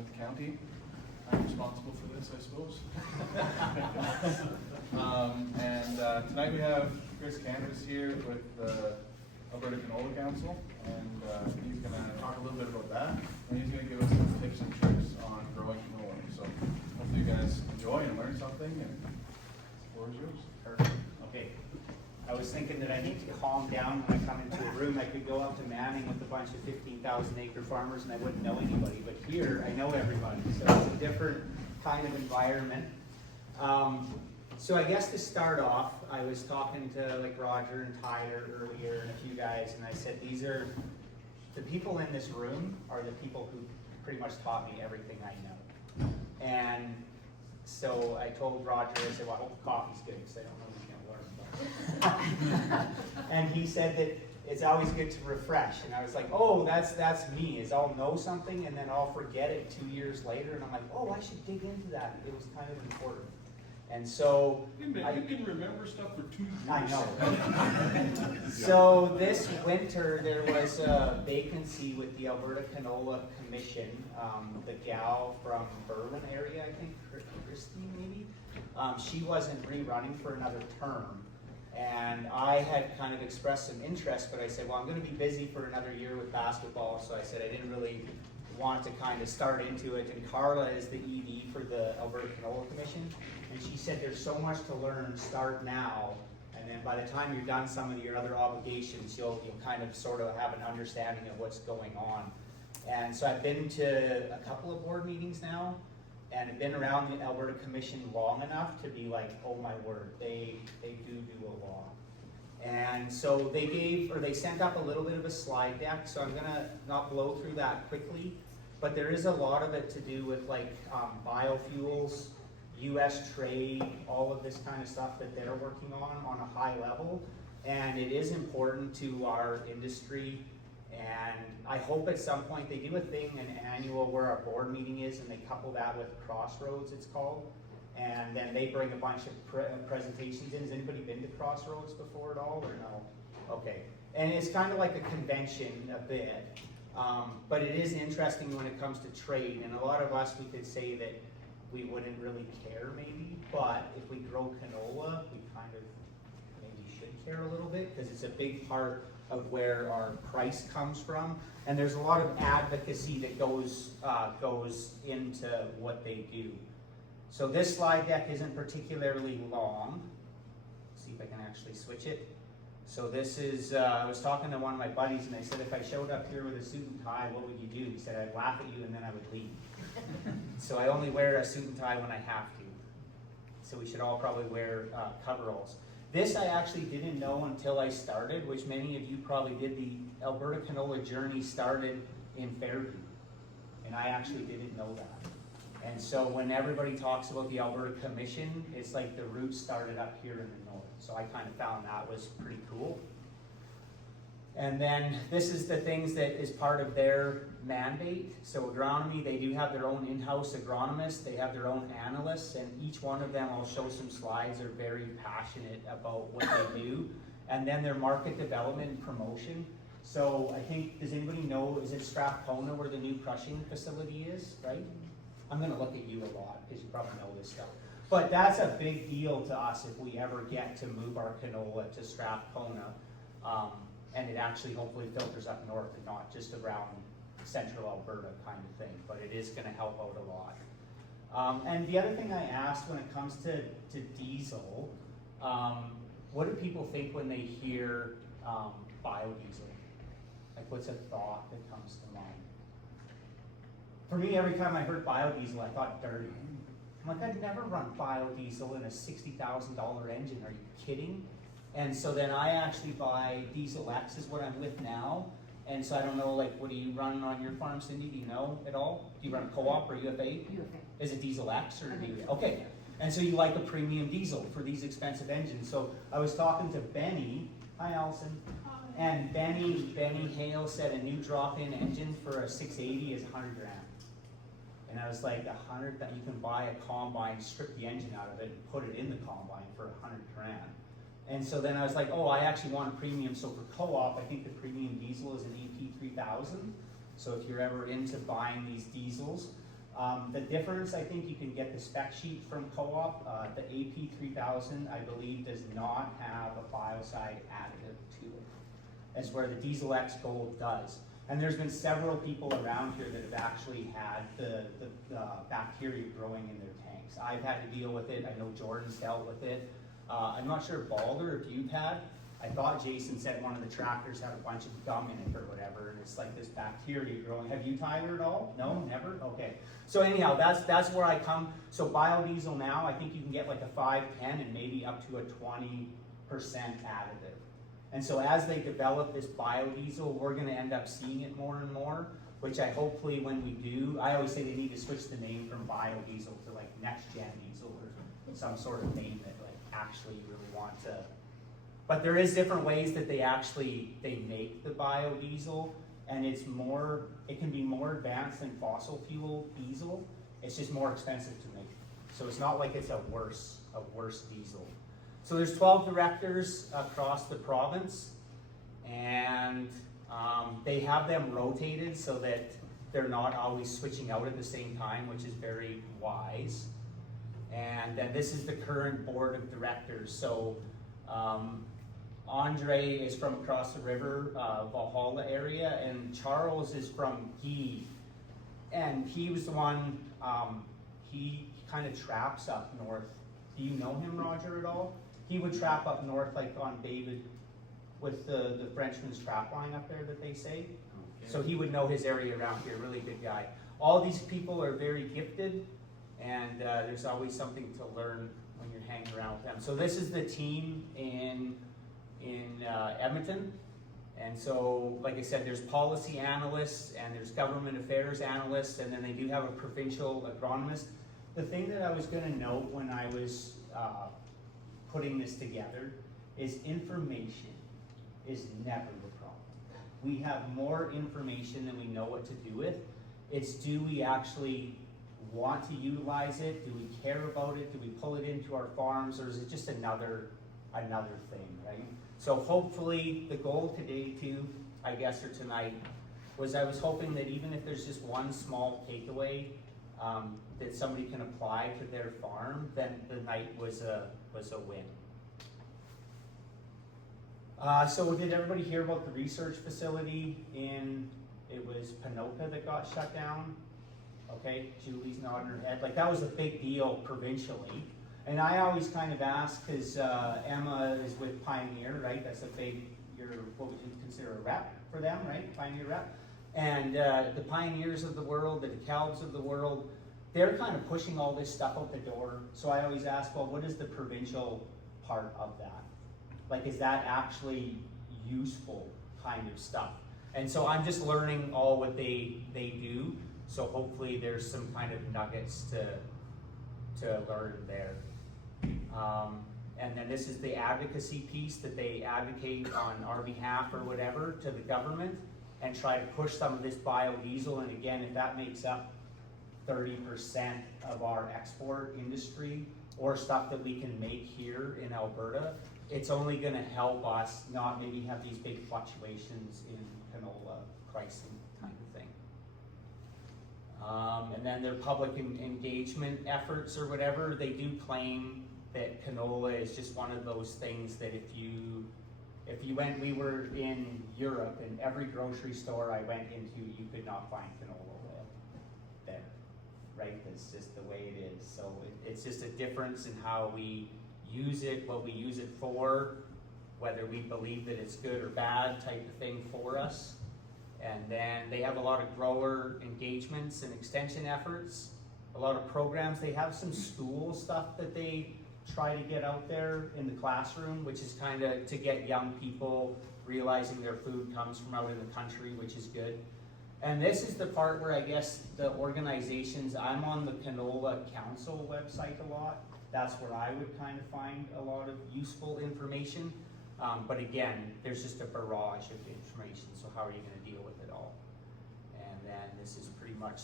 with the county. I'm responsible for this, I suppose. Tonight we have Chris Canvas here with the Alberta Canola Council, and he's going to talk a little bit about that, and he's going to give us some tips and tricks on growing canola. So hopefully you guys enjoy and learn something, and the floor is yours. Perfect. Okay. I was thinking that I need to calm down when I come into a room. I could go out to Manning with a bunch of 15,000 acre farmers and I wouldn't know anybody, but here I know everybody, so it's a different kind of environment. So I guess to start off, I was talking to like Roger and Tyler earlier and a few guys, and I said these are the people in this room are the people who pretty much taught me everything I know. And so I told Roger, I said, well, I hope the coffee's good because I don't know who's going to learn. And he said that it's always good to refresh. And I was like, oh, that's me, is I'll know something and then I'll forget it 2 years later. And I'm like, oh, I should dig into that. It was kind of important. And so you can remember stuff for 2 years. I know. So this winter there was a vacancy with the Alberta Canola Commission. The gal from Berlin area, I think, Christine maybe, she wasn't rerunning for another term. And I had kind of expressed some interest, but I said, well, I'm going to be busy for another year with basketball, so I said I didn't really want to kind of start into it. And Carla is the ED for the Alberta Canola Commission, and she said there's so much to learn, start now, and then by the time you're done some of your other obligations, you'll kind of sort of have an understanding of what's going on. And so I've been to a couple of board meetings now, and I've been around the Alberta Commission long enough to be like, oh my word, they do a lot. And so they sent up a little bit of a slide deck, so I'm gonna not blow through that quickly, but there is a lot of it to do with like biofuels, US trade, all of this kind of stuff that they're working on a high level. And it is important to our industry. And I hope at some point they do a thing, an annual where our board meeting is, and they couple that with Crossroads, it's called. And then they bring a bunch of presentations in. Has anybody been to Crossroads before at all, or no? Okay. And it's kind of like a convention a bit. But it is interesting when it comes to trade. And a lot of us, we could say that we wouldn't really care maybe, but if we grow canola, we kind of maybe should care a little bit, because it's a big part of where our price comes from, and there's a lot of advocacy that goes into what they do. So this slide deck isn't particularly long. Let's see if I can actually switch it. So this is, I was talking to one of my buddies and I said, if I showed up here with a suit and tie, what would you do? He said, I'd laugh at you and then I would leave. So I only wear a suit and tie when I have to. So we should all probably wear coveralls. This I actually didn't know until I started, which many of you probably did. The Alberta Canola journey started in Fairview, and I actually didn't know that. And so when everybody talks about the Alberta Commission, it's like the roots started up here in the north. So I kind of found that was pretty cool. And then this is the things that is part of their mandate. So agronomy, they do have their own in-house agronomists, they have their own analysts, and each one of them, I'll show some slides, are very passionate about what they do. And then their market development and promotion. So I think, does anybody know, is it Strathcona where the new crushing facility is, right? I'm gonna look at you a lot, because you probably know this stuff. But that's a big deal to us if we ever get to move our canola to Strathcona. And it actually hopefully filters up north and not just around central Alberta kind of thing, but it is going to help out a lot. And the other thing I asked when it comes to diesel, what do people think when they hear biodiesel? Like, what's a thought that comes to mind? For me, every time I heard biodiesel, I thought dirty. I'm like, I'd never run biodiesel in a $60,000 engine. Are you kidding? And so then I actually buy Diesel X is what I'm with now. And so I don't know, like, what do you run on your farm, Cindy? Do you know at all? Do you run co-op or UFA? UFA. Is it Diesel X or do you? Okay. And so you like a premium diesel for these expensive engines. So I was talking to Benny. Hi, Allison. Hi. And Benny Hale said a new drop-in engine for a 680 is 100 grand. And I was like, 100, that you can buy a combine, strip the engine out of it, and put it in the combine for 100 grand. And so then I was like, oh, I actually want a premium. So for co-op, I think the premium diesel is an EP 3000. So if you're ever into buying these diesels, The difference, I think you can get the spec sheet from Co-op. The AP 3000, I believe, does not have a biocide additive to it, as where the Diesel X Gold does. And there's been several people around here that have actually had the bacteria growing in their tanks. I've had to deal with it. I know Jordan's dealt with it. I'm not sure, Balder, if you've had. I thought Jason said one of the tractors had a bunch of gum in it or whatever, and it's like this bacteria growing. Have you, Tyler, at all? No, never? Okay. So anyhow, that's where I come. So biodiesel now, I think you can get like a 5, 10, and maybe up to a 20% additive. And so as they develop this biodiesel, we're gonna end up seeing it more and more, which I hopefully when we do, I always say they need to switch the name from biodiesel to like next gen diesel or some sort of name that like actually really want to. But there is different ways that they make the biodiesel, and it can be more advanced than fossil fuel diesel. It's just more expensive to make. So it's not like it's a worse diesel. So there's 12 directors across the province, and they have them rotated so that they're not always switching out at the same time, which is very wise. And then this is the current board of directors. So Andre is from across the river, Valhalla area, and Charles is from Guy. And he was the one, he kind of traps up north. Do you know him, Roger, at all? He would trap up north, like on David, with the Frenchman's trap line up there that they say. Okay. So he would know his area around here, really good guy. All these people are very gifted, and there's always something to learn when you're hanging around with them. So this is the team in Edmonton. And so, like I said, there's policy analysts and there's government affairs analysts, and then they do have a provincial agronomist. The thing that I was gonna note when I was putting this together is information is never the problem. We have more information than we know what to do with. It's, do we actually want to utilize it? Do we care about it? Do we pull it into our farms, or is it just another thing, right? So hopefully the goal today too, I guess, or tonight, was I was hoping that even if there's just one small takeaway that somebody can apply to their farm, then the night was a win. So did everybody hear about the research facility it was Panoka that got shut down? Okay, Julie's nodding her head. Like, that was a big deal provincially. And I always kind of ask, because Emma is with Pioneer, right? That's a big, what would you consider a rep for them, right? Pioneer rep. And the Pioneers of the world, the DeKalbs of the world, they're kind of pushing all this stuff out the door. So I always ask, well, what is the provincial part of that? Like, is that actually useful kind of stuff? And so I'm just learning all what they do. So hopefully there's some kind of nuggets to learn there. And then this is the advocacy piece that they advocate on our behalf or whatever to the government, and try to push some of this biodiesel. And again, if that makes up 30% of our export industry or stuff that we can make here in Alberta, it's only going to help us not maybe have these big fluctuations in canola pricing kind of thing. And then their public engagement efforts or whatever, they do claim that canola is just one of those things that if you we were in Europe, and every grocery store I went into, you could not find canola oil there, right? That's just the way it is. So it's just a difference in how we use it, what we use it for, whether we believe that it's good or bad type of thing for us. And then they have a lot of grower engagements and extension efforts, a lot of programs. They have some school stuff that they try to get out there in the classroom, which is kind of to get young people realizing their food comes from out in the country, which is good. And this is the part where I guess the organizations, I'm on the Canola Council website a lot. That's where I would kind of find a lot of useful information. But again, there's just a barrage of information, so how are you going to deal with it all? And then this is pretty much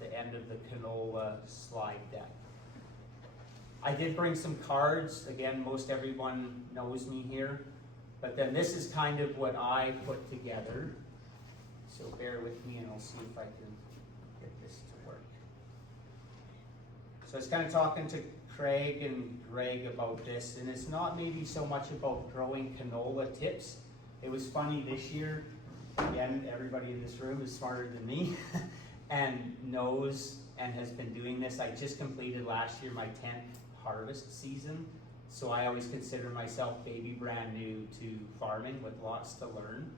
the end of the canola slide deck. I did bring some cards. Again, most everyone knows me here. But then this is kind of what I put together. So bear with me and I'll see if I can get this to work. So I was kind of talking to Craig and Greg about this, and it's not maybe so much about growing canola tips. It was funny this year, again, everybody in this room is smarter than me and knows and has been doing this. I just completed last year my 10th harvest season, so I always consider myself baby brand new to farming with lots to learn.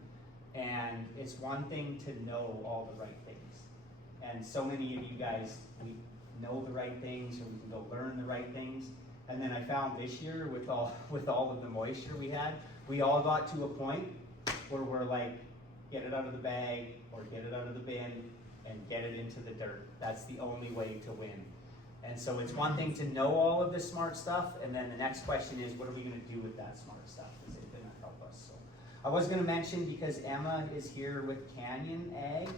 And it's one thing to know all the right things. And so many of you guys, we know the right things, or we can go learn the right things. And then I found this year with all of the moisture we had, we all got to a point where we're like, get it out of the bag or get it out of the bin and get it into the dirt. That's the only way to win. And so it's one thing to know all of this smart stuff, and then the next question is, what are we going to do with that smart stuff? Is it going to help us? So I was going to mention, because Emma is here with Canyon Ag,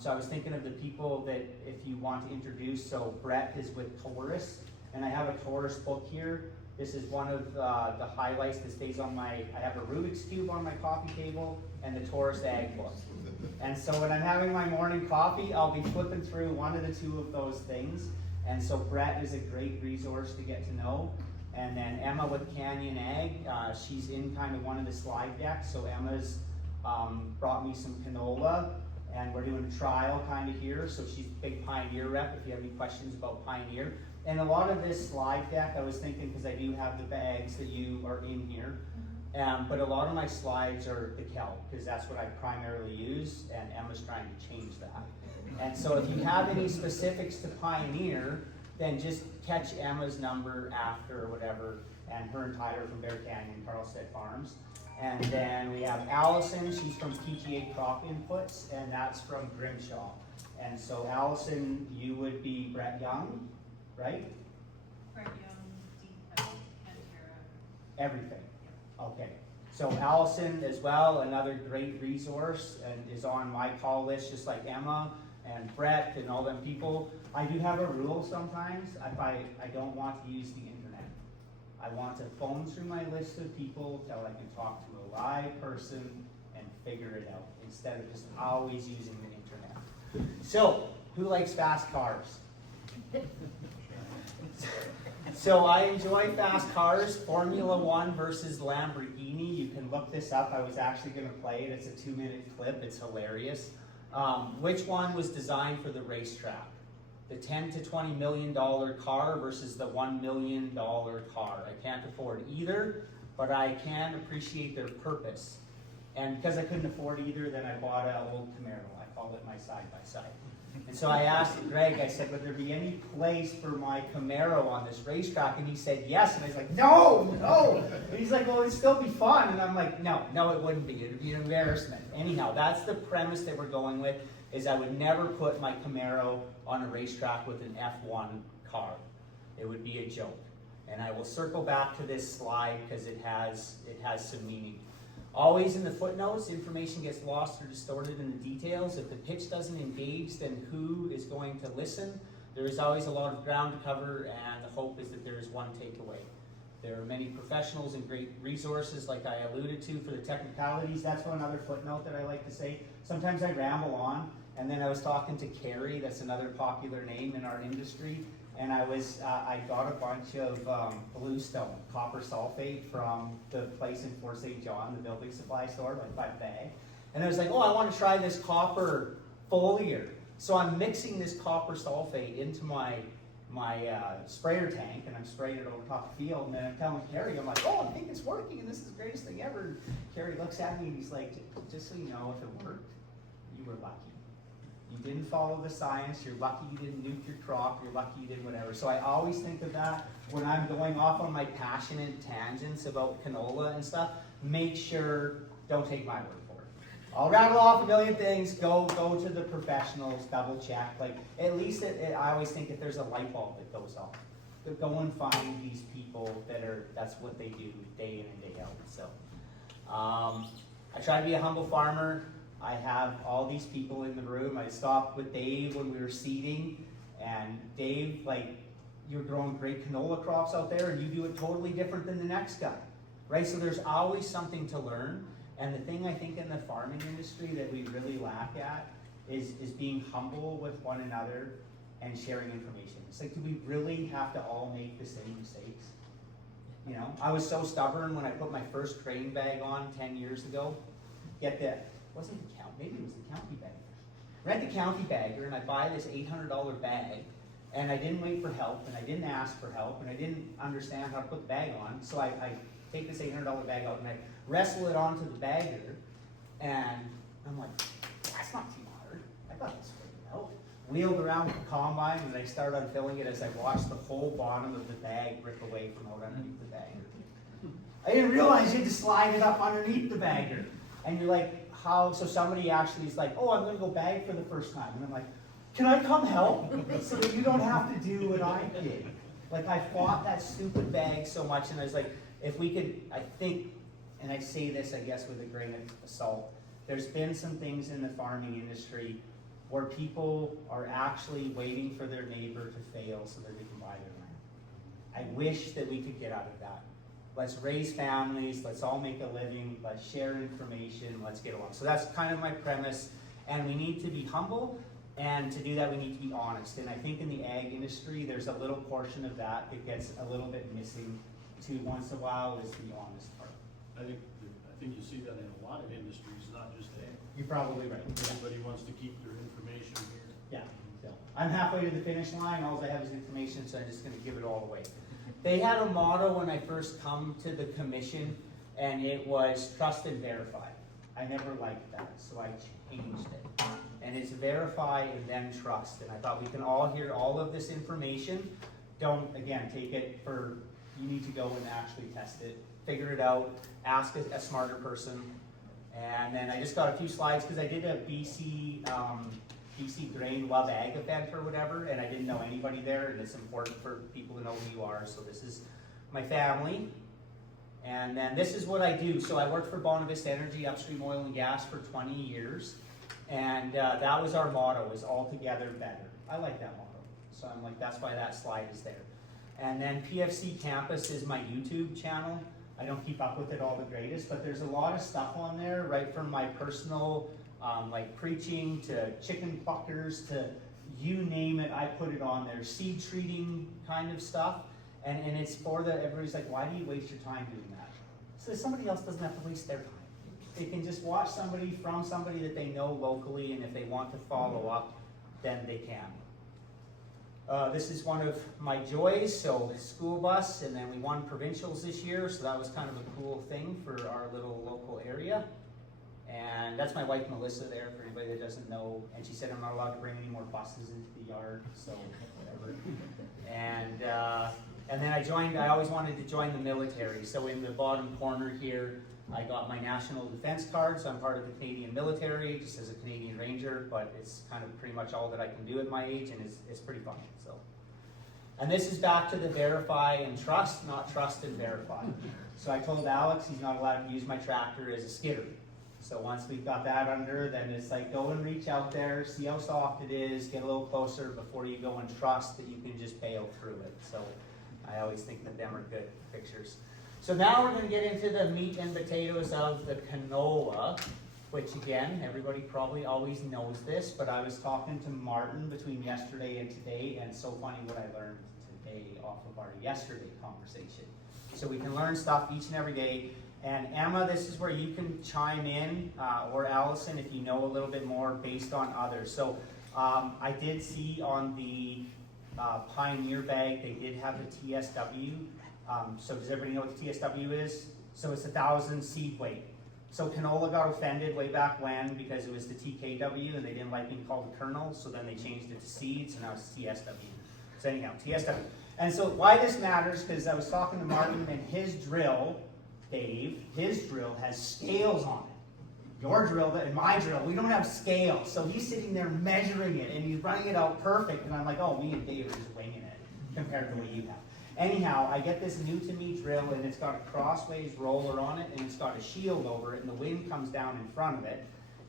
so I was thinking of the people that if you want to introduce. So Brett is with Taurus, and I have a Taurus book here. This is one of the highlights that stays on I have a Rubik's Cube on my coffee table and the Taurus Ag book. And so when I'm having my morning coffee, I'll be flipping through one of the two of those things. And so Brett is a great resource to get to know. And then Emma with Canyon Ag, she's in kind of one of the slide decks. So Emma's brought me some canola, and we're doing a trial kind of here. So she's a big Pioneer rep if you have any questions about Pioneer. And a lot of this slide deck, I was thinking, because I do have the bags that you are in here, but a lot of my slides are the kelp, because that's what I primarily use, and Emma's trying to change that. And so if you have any specifics to Pioneer, then just catch Emma's number after or whatever, and her and Tyler from Bear Canyon, Carlstead Farms. And then we have Allison, she's from PGA Crop Inputs, and that's from Grimshaw. And so Allison, you would be Brett Young, right? Brett Young, Pantera. Everything. Okay. So Allison as well, another great resource, and is on my call list, just like Emma and Brett and all them people. I do have a rule sometimes. If I don't want to use the internet, I want to phone through my list of people till I can talk to a live person and figure it out, instead of just always using the internet. So, who likes fast cars? So I enjoy fast cars, Formula One versus Lamborghini. You can look this up. I was actually going to play it. It's a 2-minute clip. It's hilarious. Which one was designed for the racetrack? The $10 to $20 million car versus the $1 million car. I can't afford either, but I can appreciate their purpose. And because I couldn't afford either, then I bought an old Camaro. I call it my side-by-side. And so I asked Greg, I said, would there be any place for my Camaro on this racetrack? And he said, yes. And I was like, no. And he's like, well, it'd still be fun. And I'm like, no, it wouldn't be. It'd be an embarrassment. Anyhow, that's the premise that we're going with, is I would never put my Camaro on a racetrack with an F1 car. It would be a joke. And I will circle back to this slide because it has some meaning. Always in the footnotes, information gets lost or distorted in the details. If the pitch doesn't engage, then who is going to listen? There is always a lot of ground to cover, and the hope is that there is one takeaway. There are many professionals and great resources, like I alluded to, for the technicalities. That's one other footnote that I like to say. Sometimes I ramble on, and then I was talking to Carrie, that's another popular name in our industry, and I got a bunch of bluestone, copper sulfate, from the place in Fort St. John, the building supply store, like by the bag. And I was like, oh, I want to try this copper foliar. So I'm mixing this copper sulfate into my sprayer tank, and I'm spraying it over top the field, and then I'm telling Carrie, I'm like, oh, I think it's working, and this is the greatest thing ever. And Carrie looks at me, and he's like, just so you know, if it worked, you were lucky. You didn't follow the science, you're lucky you didn't nuke your crop, you're lucky you did whatever. So I always think of that when I'm going off on my passionate tangents about canola and stuff. Make sure, don't take my word for it. I'll rattle off a million things, go to the professionals, double check. Like, at least I always think if there's a light bulb that goes off, go and find these people that's what they do day in and day out. So I try to be a humble farmer. I have all these people in the room. I stopped with Dave when we were seeding, and Dave, like, you're growing great canola crops out there, and you do it totally different than the next guy, right? So there's always something to learn, and the thing I think in the farming industry that we really lack at is being humble with one another and sharing information. It's like, do we really have to all make the same mistakes? You know, I was so stubborn when I put my first grain bag on 10 years ago. Get that, wasn't the count, maybe it was the county bagger. Rent the county bagger, and I buy this $800 bag, and I didn't wait for help, and I didn't ask for help, and I didn't understand how to put the bag on, so I take this $800 bag out and I wrestle it onto the bagger, and I'm like, that's not too hard. I got this figured out. Wheeled around with the combine, and I start unfilling it as I watch the whole bottom of the bag rip away from out underneath the bagger. I didn't realize you had to slide it up underneath the bagger. And you're like, how? So somebody actually is like, oh, I'm going to go bag for the first time. And I'm like, can I come help? So that you don't have to do what I did. Like, I fought that stupid bag so much, and I was like, if we could, I think, and I say this, I guess, with a grain of salt, there's been some things in the farming industry where people are actually waiting for their neighbor to fail so that they can buy their land. I wish that we could get out of that. Let's raise families, let's all make a living, let's share information, let's get along. So that's kind of my premise, and we need to be humble, and to do that we need to be honest. And I think in the ag industry, there's a little portion of that that gets a little bit missing too once in a while, is the honest part. I think you see that in a lot of industries, not just ag. You're probably right. Everybody wants to keep their information here. Yeah, so I'm halfway to the finish line, all I have is information, so I'm just gonna give it all away. They had a motto when I first come to the commission, and it was trust and verify. I never liked that, so I changed it. And it's verify and then trust. And I thought we can all hear all of this information. Don't, again, take it for, you need to go and actually test it, figure it out, ask a smarter person. And then I just got a few slides because I did a BC Grain Love Ag event or whatever, and I didn't know anybody there, and it's important for people to know who you are. So this is my family. And then this is what I do. So I worked for Bonavista Energy, upstream oil and gas, for 20 years. And that was our motto, is all together better. I like that motto. So I'm like, that's why that slide is there. And then PFC Campus is my YouTube channel. I don't keep up with it all the greatest, but there's a lot of stuff on there, right from my personal, like preaching to chicken pluckers to you name it, I put it on there. Seed treating kind of stuff. And it's for everybody's like, why do you waste your time doing that? So somebody else doesn't have to waste their time. They can just watch somebody from somebody that they know locally, and if they want to follow up, then they can. This is one of my joys, so school bus, and then we won provincials this year, so that was kind of a cool thing for our little local area. And that's my wife Melissa there, for anybody that doesn't know, and she said I'm not allowed to bring any more buses into the yard, so whatever. And then I always wanted to join the military, so in the bottom corner here, I got my National Defense card, so I'm part of the Canadian military, just as a Canadian Ranger, but it's kind of pretty much all that I can do at my age, and it's pretty fun. So, and this is back to the verify and trust, not trust and verify. So I told Alex he's not allowed to use my tractor as a skidder. So once we've got that under, then it's like go and reach out there, see how soft it is, get a little closer before you go and trust that you can just bail through it. So I always think that them are good pictures. So now we're going to get into the meat and potatoes of the canola, which again, everybody probably always knows this, but I was talking to Martin between yesterday and today, and so funny what I learned today off of our yesterday conversation. So we can learn stuff each and every day. And Emma, this is where you can chime in, or Allison, if you know a little bit more based on others. So I did see on the Pioneer bag, they did have the TSW. So does everybody know what the TSW is? So it's 1,000 seed weight. So canola got offended way back when because it was the TKW and they didn't like being called a kernel, so then they changed it to seed, so now it's TSW. So anyhow, TSW. And so why this matters, because I was talking to Martin and his drill, Dave, his drill has scales on it. Your drill and my drill, we don't have scales. So he's sitting there measuring it and he's running it out perfect. And I'm like, oh, me and Dave are just winging it compared to what you have. Anyhow, I get this new to me drill and it's got a crossways roller on it and it's got a shield over it and the wind comes down in front of it.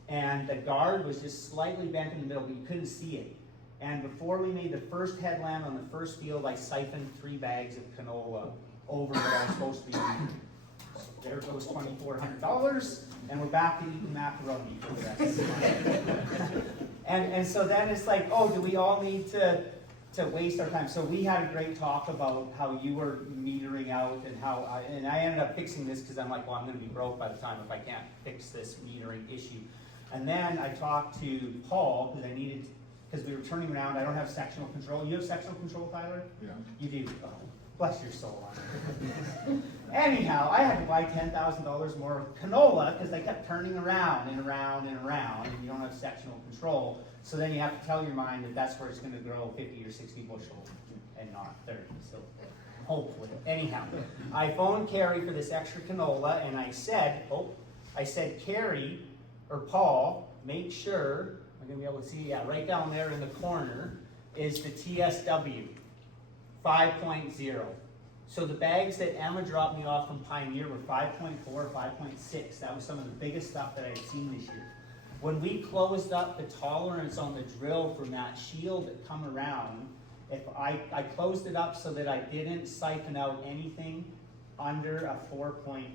And the guard was just slightly bent in the middle, but you couldn't see it. And before we made the first headland on the first field, I siphoned 3 bags of canola over what I was supposed to be eating. There goes $2,400, and we're back to eating macaroni for the rest of the month. And so then it's like, oh, do we all need to to waste our time. So we had a great talk about how you were metering out and and I ended up fixing this because I'm like, well, I'm gonna be broke by the time if I can't fix this metering issue. And then I talked to Paul because because we were turning around, I don't have sectional control. You have sectional control, Tyler? Yeah. You do. Oh, bless your soul. Anyhow, I had to buy $10,000 more of canola because they kept turning around and around and around, and you don't have sectional control. So then you have to tell your mind that that's where it's going to grow 50 or 60 bushel and not 30. So hopefully. Anyhow, I phoned Carrie for this extra canola, and I said, Carrie or Paul, make sure, I'm going to be able to see, yeah, right down there in the corner is the TSW 5.0. So the bags that Emma dropped me off from Pioneer were 5.4, 5.6. That was some of the biggest stuff that I had seen this year. When we closed up the tolerance on the drill from that shield that come around, if I closed it up so that I didn't siphon out anything under a 4.8.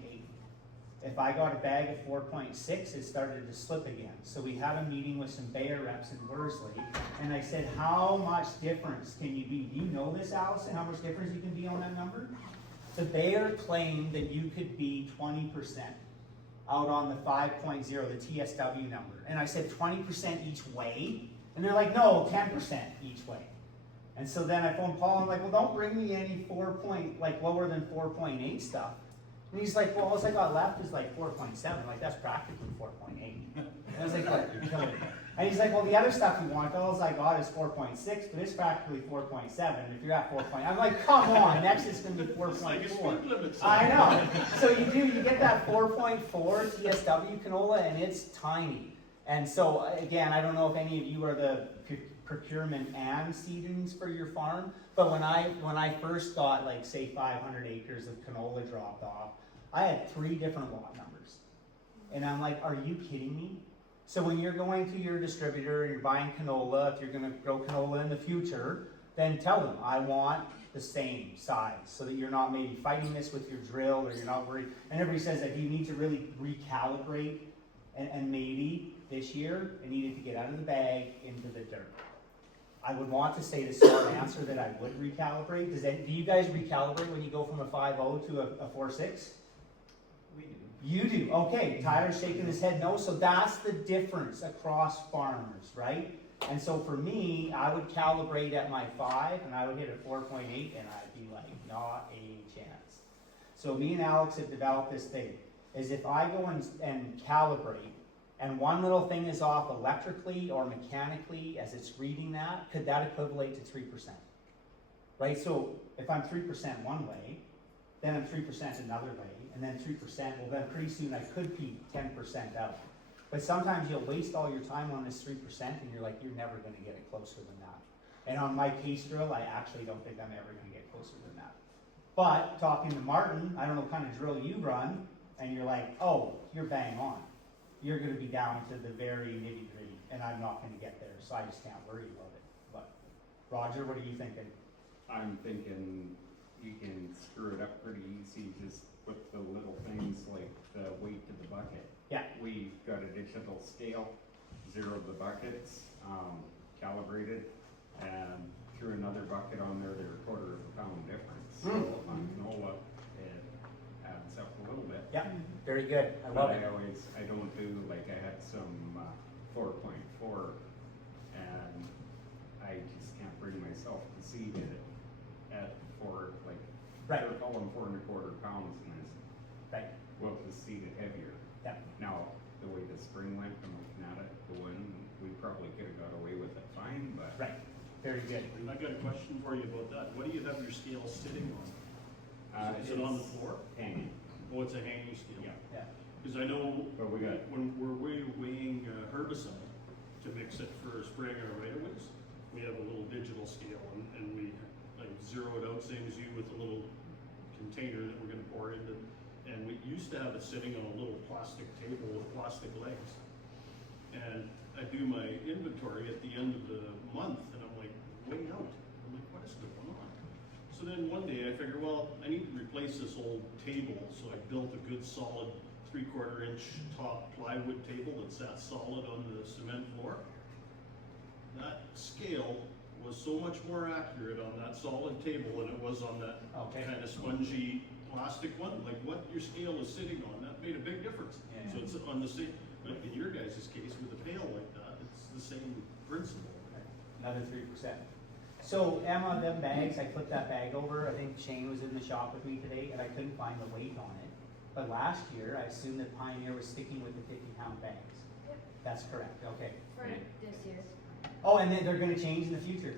If I got a bag of 4.6, it started to slip again. So we had a meeting with some Bayer reps in Worsley, and I said, how much difference can you be? Do you know this, Allison, how much difference you can be on that number? The Bayer claimed that you could be 20% out on the 5.0, the TSW number. And I said 20% each way? And they're like, no, 10% each way. And so then I phoned Paul, and I'm like, well, don't bring me any lower than 4.8 stuff. And he's like, well, all I got left is like 4.7. Like, that's practically 4.8. And I was like, what? You're killing me. And he's like, well, the other stuff you want, all I got is 4.6, but it's practically 4.7. If you're at 4. I'm like, come on, next is going to be 4.4. I know. So you get that 4.4 TSW canola, and it's tiny. And so, again, I don't know if any of you are the procurement and seedings for your farm, but when I first got, like, say 500 acres of canola dropped off, I had 3 different lot numbers. And I'm like, are you kidding me? So when you're going to your distributor and you're buying canola, if you're gonna grow canola in the future, then tell them, I want the same size, so that you're not maybe fighting this with your drill, or you're not worried. And everybody says that you need to really recalibrate, and maybe this year, I needed to get out of the bag into the dirt. I would want to say the smart answer that I would recalibrate. Do you guys recalibrate when you go from a 5.0 to a 4.6? We do. You do, okay. Tyler's shaking his head no, so that's the difference across farmers, right? And so for me, I would calibrate at my 5, and I would hit a 4.8, and I'd be like, not a chance. So me and Alex have developed this thing, is if I go and calibrate, and one little thing is off electrically or mechanically as it's reading that, could that equivalent to 3%? Right, so if I'm 3% one way, then I'm 3% another way, and then 3%, well then pretty soon I could be 10% out. But sometimes you'll waste all your time on this 3% and you're like, you're never gonna get it closer than that. And on my case drill, I actually don't think I'm ever gonna get closer than that. But talking to Martin, I don't know what kind of drill you run, and you're like, oh, you're bang on. You're gonna be down to the very nitty-gritty, and I'm not gonna get there, so I just can't worry about it. But Roger, what are you thinking? I'm thinking you can screw it up pretty easy just with the little things like the weight of the bucket. Yeah. We've got a digital scale, zeroed the buckets, calibrated, and threw another bucket on there, they're 1/4 pound difference. So on canola, it adds up a little bit. Yeah, very good, I love it. I don't do, like, I had some 4.4, and I just can't bring myself to seed it at 4, like, Right. they're calling 4 1/4 pounds, and I said, Right, we'll just seed it heavier. yeah, Now, the way the spring went, I'm looking at it, the wind, we probably could have got away with it fine, but right, very good. I've got a question for you about that. What do you have your scale sitting on? Is it on the it's floor? hanging. Oh, it's a hanging scale? Yeah. Yeah, Because I know But we got, when we're weighing herbicide to mix it for spraying our right-of-ways, we have a little digital scale, and we like zero it out, same as you, with a little container that we're gonna pour into. And we used to have it sitting on a little plastic table with plastic legs. And I do my inventory at the end of the month, and I'm like, way out. I'm like, what is going on? So then one day I figured, well, I need to replace this old table, so I built a good solid 3/4 inch top plywood table that's that solid on the cement floor. That scale was so much more accurate on that solid table than it was on that Okay. kind of spongy plastic one. Like what your scale is sitting on, that made a big difference. Yeah. So it's on the same, like in your guys' case with a pail like that, it's the same principle. Another 3%. So Emma, them bags, I flipped that bag over. I think Shane was in the shop with me today, and I couldn't find the weight on it. But last year, I assumed that Pioneer was sticking with the 50-pound bags. Yep. That's correct. Okay. For this year. Oh, and then they're going to change in the future.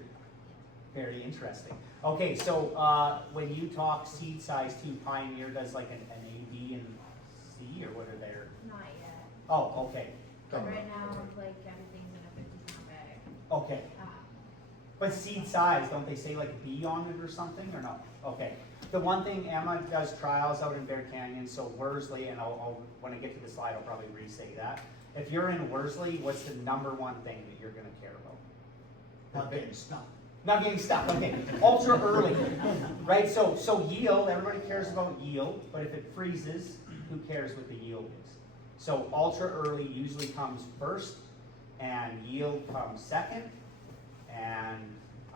Very interesting. Okay, so when you talk seed size too, Pioneer does like an A, B, and C, or what are there? Not yet. Oh, okay. But right now, like everything's in a 50-pound bag. Okay. But seed size, don't they say like B on it or something, or no? Okay. The one thing, Emma does trials out in Bear Canyon, so Worsley, and I'll when I get to the slide, I'll probably re-say that. If you're in Worsley, what's the number one thing that you're gonna care about? Not getting stuck. Not getting stuck, okay. Ultra early, right? So yield, everybody cares about yield, but if it freezes, who cares what the yield is? So ultra early usually comes first, and yield comes second, and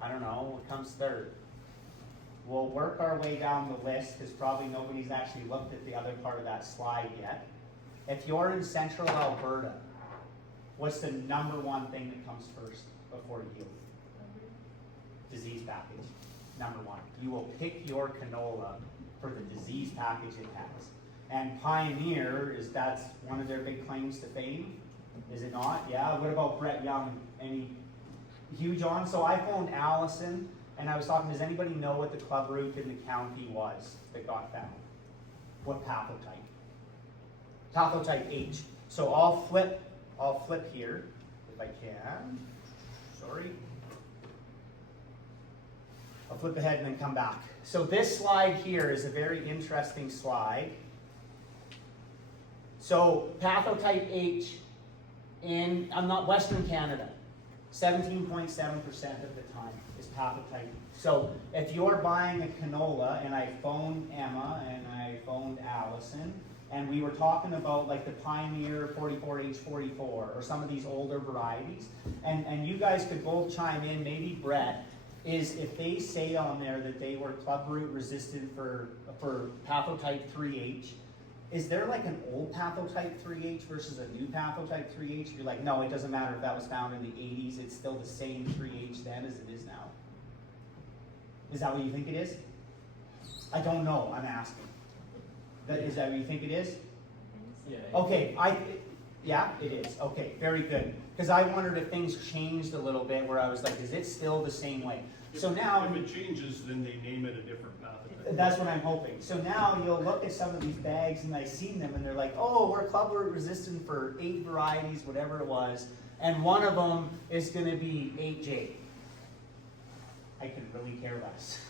I don't know, what comes third? We'll work our way down the list, because probably nobody's actually looked at the other part of that slide yet. If you're in central Alberta, what's the number one thing that comes first before yield? Disease package, number one. You will pick your canola for the disease package it has. And Pioneer, that's one of their big claims to fame, is it not? Yeah, what about Brett Young? Any huge on? So I phoned Allison, and I was talking, does anybody know what the club root in the county was that got found? What pathotype? Pathotype H. So I'll flip here, if I can. Sorry. I'll flip ahead and then come back. So this slide here is a very interesting slide. So pathotype H in Western Canada, 17.7% of the time is pathotype. So if you're buying a canola, and I phoned Emma and I phoned Allison, and we were talking about like the Pioneer 44H44 or some of these older varieties, and you guys could both chime in, maybe Brett, is if they say on there that they were clubroot resistant for pathotype 3H, is there like an old pathotype 3H versus a new pathotype 3H? You're like, no, it doesn't matter if that was found in the 80s, it's still the same 3H then as it is now. Is that what you think it is? I don't know, I'm asking. Is that what you think it is? Yeah. Okay, yeah, it is. Okay, very good. Because I wondered if things changed a little bit where I was like, is it still the same way? So now, If it changes, then they name it a different pathogen. that's what I'm hoping. So now you'll look at some of these bags and I've seen them and they're like, oh, we're clubroot resistant for 8 varieties, whatever it was. And one of them is going to be 8J. I could really care less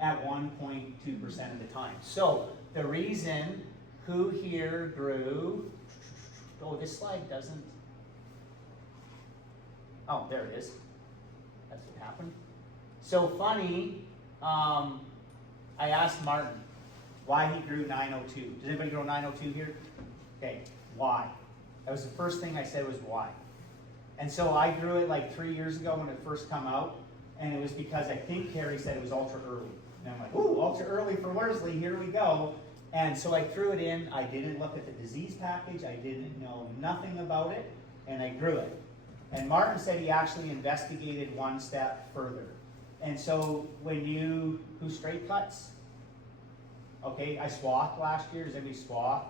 at 1.2% of the time. So the reason who here grew, oh, this slide doesn't. Oh, there it is. That's what happened. So funny, I asked Martin why he grew 902. Does anybody grow 902 here? Okay, why? That was the first thing I said was why. And so I grew it like 3 years ago when it first come out, and it was because I think Carrie said it was ultra early. And I'm like, ooh, ultra early for Worsley, here we go. And so I threw it in, I didn't look at the disease package, I didn't know nothing about it, and I grew it. And Martin said he actually investigated one step further. And so who straight cuts? Okay, I swathed last year, does anybody swath?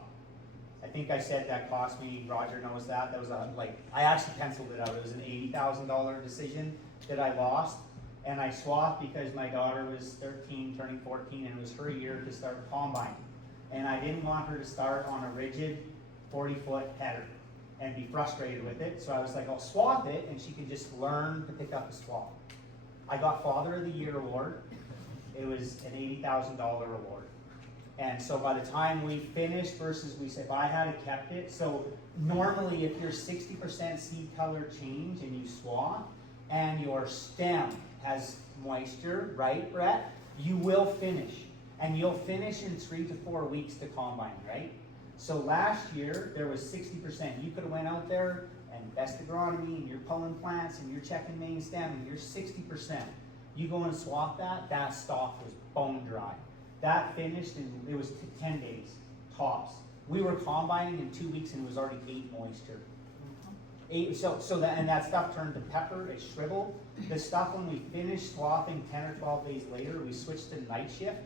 I think I said that cost me, Roger knows that, was I actually penciled it out, it was an $80,000 decision that I lost. And I swathed because my daughter was 13, turning 14, and it was her year to start combine. And I didn't want her to start on a rigid 40-foot header and be frustrated with it. So I was like, I'll swath it, and she could just learn to pick up a swath. I got Father of the Year award. It was an $80,000 award. And so by the time we finished, versus we said, if I had kept it, so normally if you're 60% seed color change and you swath, and your stem has moisture, right, Brett? You will finish. And you'll finish in 3 to 4 weeks to combine, right? So last year, there was 60%. You could have went out there and best agronomy, and you're pulling plants, and you're checking main stem, and you're 60%. You go and swap that, that stalk was bone dry. That finished in, it was 10 days, tops. We were combining in 2 weeks and it was already 8 moisture. And that stuff turned to pepper, it shriveled. The stuff when we finished swapping 10 or 12 days later, we switched to night shift.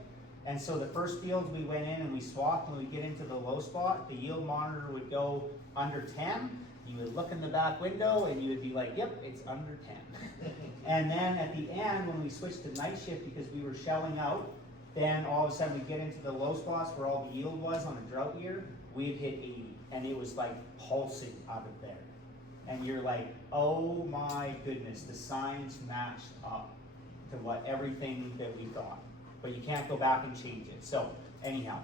And so the first fields we went in and we swapped, when we get into the low spot, the yield monitor would go under 10. You would look in the back window and you would be like, yep, it's under 10. And then at the end, when we switched to night shift because we were shelling out, then all of a sudden we get into the low spots where all the yield was on a drought year, we'd hit 80. And it was like pulsing out of there. And you're like, oh my goodness, the signs matched up to what everything that we thought. But you can't go back and change it. So anyhow,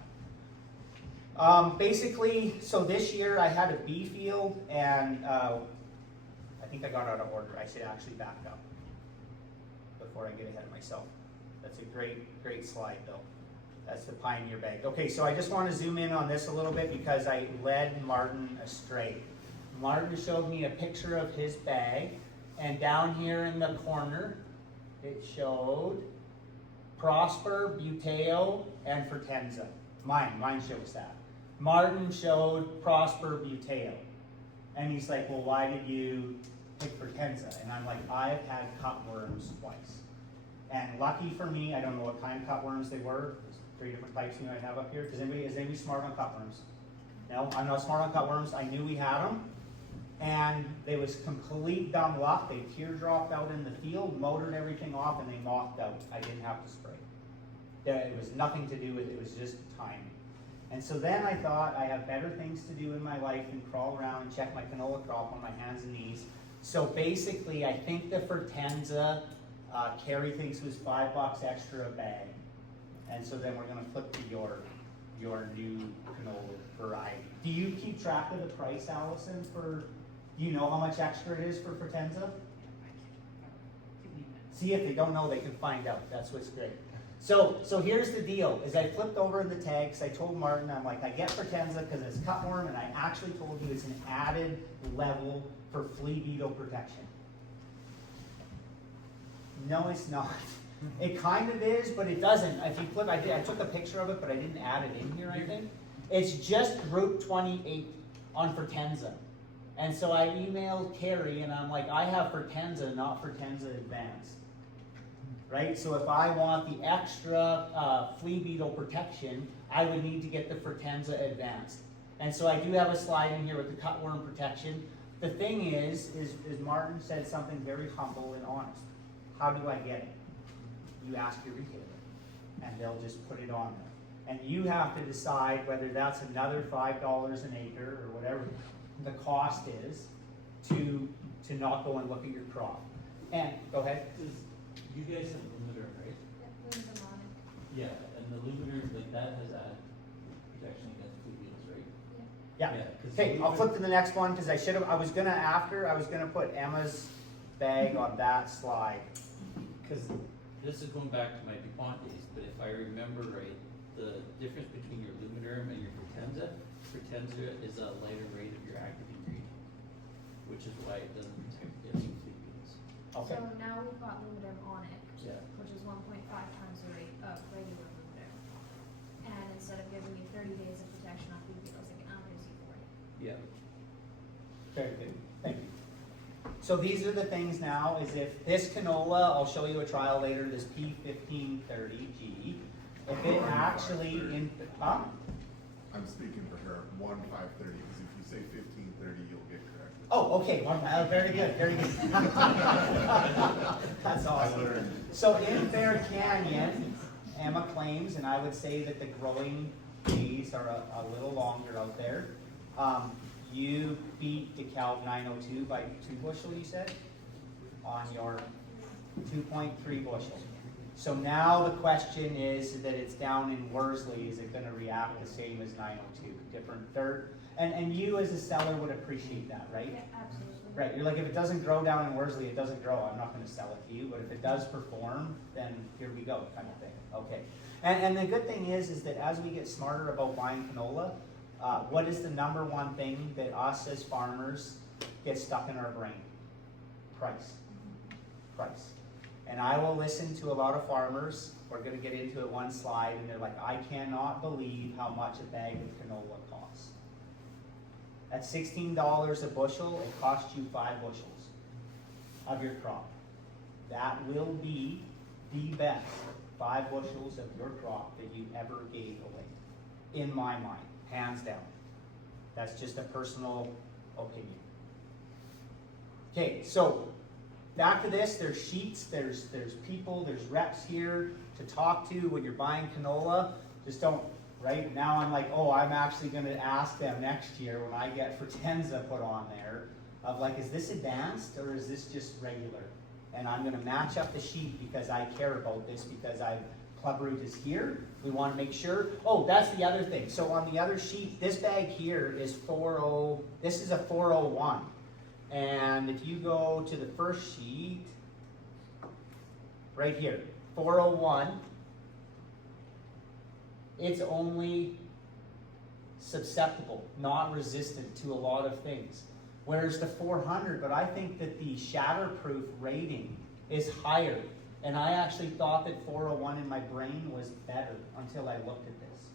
basically, so this year I had a B field, and I think I got out of order. I should actually back up before I get ahead of myself. That's a great slide though. That's the Pioneer bag. Okay, so I just want to zoom in on this a little bit because I led Martin astray. Martin showed me a picture of his bag, and down here in the corner, it showed Prosper, Buteo, and Fortenza. Mine shows that. Martin showed Prosper, Buteo. And he's like, well, why did you pick Fortenza? And I'm like, I've had cutworms twice. And lucky for me, I don't know what kind of cutworms they were. There's 3 different types you might have up here. Is anybody smart on cutworms? No, I'm not smart on cutworms. I knew we had them. And they was complete dumb luck. They teardropped out in the field, motored everything off, and they mocked out. I didn't have to spray. It was nothing to do with it. It was just timing. And so then I thought I have better things to do in my life than crawl around and check my canola crop on my hands and knees. So basically, I think the Fortenza, Carrie thinks was $5 extra a bag. And so then we're going to flip to your new canola variety. Do you keep track of the price, Allison, for... Do you know how much extra it is for Fortenza? See, if they don't know, they can find out. That's what's great. So here's the deal, is I flipped over the tags. I told Martin, I'm like, I get Fortenza because it's cutworm, and I actually told you it's an added level for flea beetle protection. No, it's not. It kind of is, but it doesn't. If you flip, I took a picture of it, but I didn't add it in here, I think. It's just Group 28 on Fortenza. And so I emailed Carrie, and I'm like, I have Fortenza, not Fortenza Advanced. Right? So if I want the extra flea beetle protection, I would need to get the Fortenza Advanced. And so I do have a slide in here with the cutworm protection. The thing is Martin said something very humble and honest. How do I get it? You ask your retailer, and they'll just put it on there. And you have to decide whether that's another $5 an acre or whatever the cost is to not go and look at your crop. And go ahead. You guys have Lumiderm, right? With the monic. Yeah, and the Lumiderm, like that has added protection against flea beetles, right? Yeah. 'Cause Okay, the I'll Lumiderm- flip to the next one because I was gonna put Emma's bag on that slide. Because this is going back to my DuPont days, but if I remember right, the difference between your Lumiderm and your Fortenza is a lighter rate of your active ingredient, which is why it doesn't protect against flea beetles. Okay. So now we've got Lumiderm on it, Yeah. which is 1.5 times the rate of regular Lumiderm. And instead of giving you 30 days of protection on flea beetles, it now gives you 40. Yeah. Very good, thank you. So these are the things now, is if this canola, I'll show you a trial later, this P1530G, if it actually, I'm speaking for her, 1530, because if you say 1530, you'll get corrected. oh, okay, very good, very good. That's I awesome. learned. So in Bear Canyon, Emma claims, and I would say that the growing days are a little longer out there. You beat DeKalb 902 by 2 bushel, you said, on your 2.3 bushel. So now the question is that it's down in Worsley, is it gonna react the same as 902? Different dirt, and you as a seller would appreciate that, right? Yeah, absolutely. Right, you're like, if it doesn't grow down in Worsley, it doesn't grow, I'm not gonna sell it to you, but if it does perform, then here we go, kind of thing, okay. And the good thing is that as we get smarter about buying canola, what is the number one thing that us as farmers gets stuck in our brain. Price. Price. And I will listen to a lot of farmers, we're gonna get into it one slide, and they're like, I cannot believe how much a bag of canola costs. At $16 a bushel, it costs you 5 bushels of your crop. That will be the best 5 bushels of your crop that you ever gave away, in my mind, hands down. That's just a personal opinion. Okay, so back to this, there's sheets, there's people, there's reps here to talk to when you're buying canola. Just don't, right? Now I'm like, oh, I'm actually gonna ask them next year when I get Fortenza put on there, of like, is this advanced or is this just regular? And I'm gonna match up the sheet because I care about this, because Club Root is here. We wanna make sure, oh, that's the other thing. So on the other sheet, this bag here is this is a 401. And if you go to the first sheet, right here, 401, it's only susceptible, not resistant to a lot of things. Whereas the 400, but I think that the shatterproof rating is higher. And I actually thought that 401 in my brain was better until I looked at this.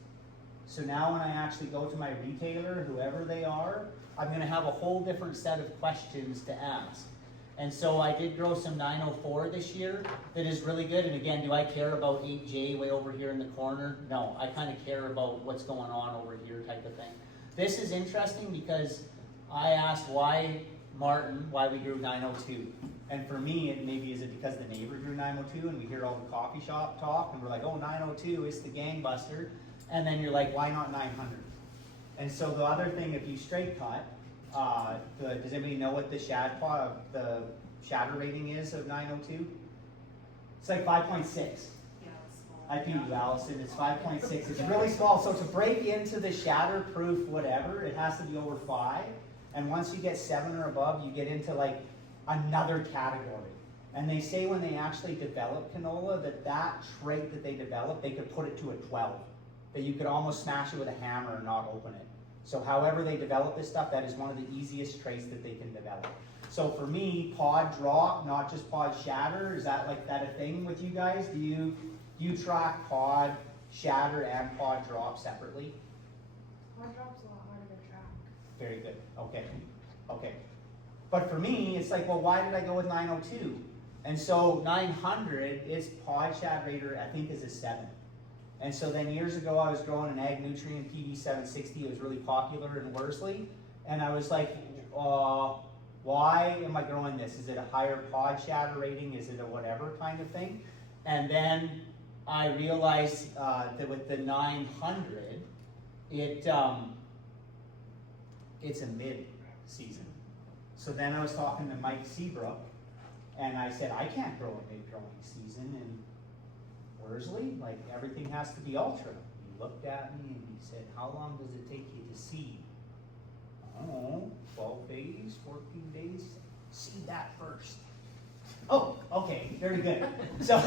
So now when I actually go to my retailer, whoever they are, I'm gonna have a whole different set of questions to ask. And so I did grow some 904 this year that is really good. And again, do I care about 8J way over here in the corner? No, I kind of care about what's going on over here type of thing. This is interesting because I asked why we grew 902. And for me, it maybe is it because the neighbor grew 902 and we hear all the coffee shop talk and we're like, oh, 902 is the gangbuster. And then you're like, why not 900? And so the other thing, if you straight cut, does anybody know what the shatter rating is of 902? It's like 5.6. Yeah, it's small. I beat you, Allison. It's 5.6. It's really small. So to break into the shatterproof whatever, it has to be over 5. And once you get 7 or above, you get into like another category. And they say when they actually develop canola, that trait that they develop, they could put it to a 12. That you could almost smash it with a hammer and not open it. So however they develop this stuff, that is one of the easiest traits that they can develop. So for me, pod drop, not just pod shatter, is that like that a thing with you guys? Do you track pod shatter and pod drop separately? Pod drop's a lot harder to track. Very good. Okay. Okay. But for me, it's like, well, why did I go with 902? And so 900 is pod shatter, I think, is a 7. And so then years ago, I was growing an ag nutrient PB 760. It was really popular in Worsley. And I was like, why am I growing this? Is it a higher pod shatter rating? Is it a whatever kind of thing? And then I realized that with the 900, it's a mid-season. So then I was talking to Mike Seabrook, and I said, I can't grow a mid-growing season in Worsley, like everything has to be ultra. He looked at me and he said, how long does it take you to seed? I don't know, 12 days, 14 days? Seed that first. Oh, okay, very good. So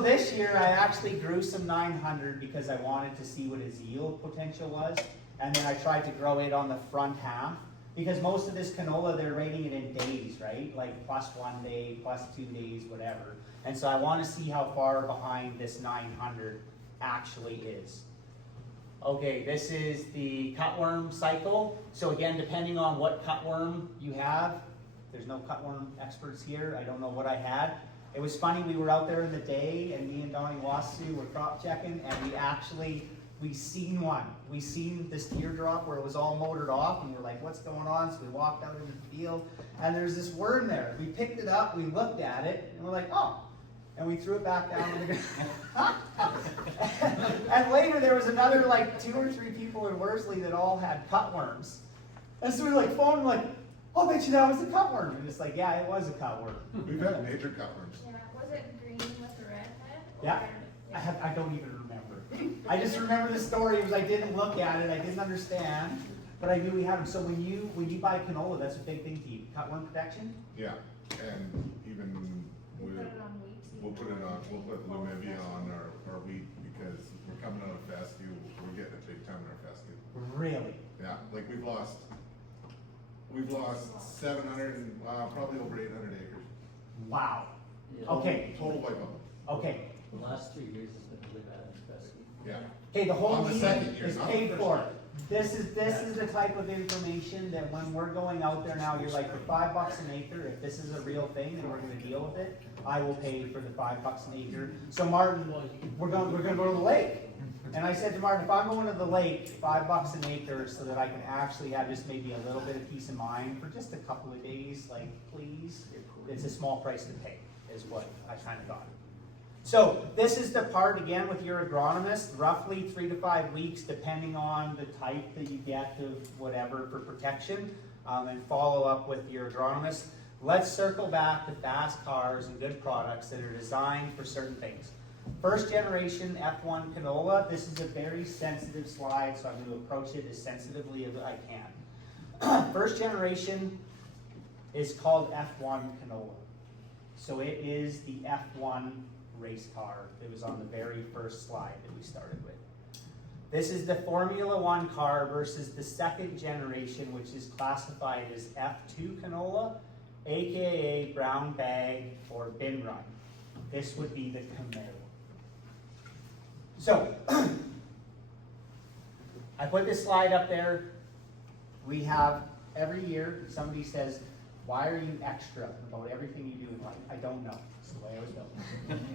this year I actually grew some 900 because I wanted to see what his yield potential was. And then I tried to grow it on the front half. Because most of this canola, they're rating it in days, right? Like +1 day, +2 days, whatever. And so I want to see how far behind this 900 actually is. Okay, this is the cutworm cycle. So again, depending on what cutworm you have, there's no cutworm experts here. I don't know what I had. It was funny, we were out there in the day and me and Donnie Wasu were crop checking and we seen one. We seen this teardrop where it was all motored off and we're like, what's going on? So we walked out into the field and there's this worm there. We picked it up, we looked at it, and we're like, oh. And we threw it back down to the ground. And later there was another like 2 or 3 people in Worsley that all had cutworms. And so we were like phoning like, oh, I bet you that was a cutworm. And it's like, yeah, it was a cutworm. We've had major cutworms. Yeah, was it green with the red head? Yeah. I don't even remember. I just remember the story because I didn't look at it, I didn't understand, but I knew we had them. So when you buy canola, that's a big thing to you. Cutworm protection? Yeah, and even We'll put it on wheat. we'll put Lumivia on our wheat because we're coming out of fescue. We're getting it big time in our fescue. Really? Yeah, like we've lost We've lost 700 and, probably over 800 acres. Wow. Yeah. Okay, Total wipeout. okay. The last 3 years has been really bad, especially. Yeah. Okay, the whole On the meeting second year, is not the paid first for. year. This is the type of information that when we're going out there now, you're like, for $5 an acre, if this is a real thing and we're gonna deal with it, I will pay for the $5 an acre. So Martin, we're gonna go to the lake. And I said to Martin, if I'm going to the lake, $5 an acre so that I can actually have just maybe a little bit of peace of mind for just a couple of days, like, please, it's a small price to pay, is what I kind of thought. So this is the part, again, with your agronomist, roughly 3 to 5 weeks, depending on the type that you get of whatever for protection, and follow up with your agronomist. Let's circle back to fast cars and good products that are designed for certain things. First generation F1 canola, this is a very sensitive slide, so I'm going to approach it as sensitively as I can. First generation is called F1 canola. So it is the F1 race car that was on the very first slide that we started with. This is the Formula One car versus the second generation, which is classified as F2 canola, aka brown bag or bin run. This would be the Camaro. So, I put this slide up there. We have, every year, somebody says, why are you extra about everything you do in life? I don't know. It's the way I was built.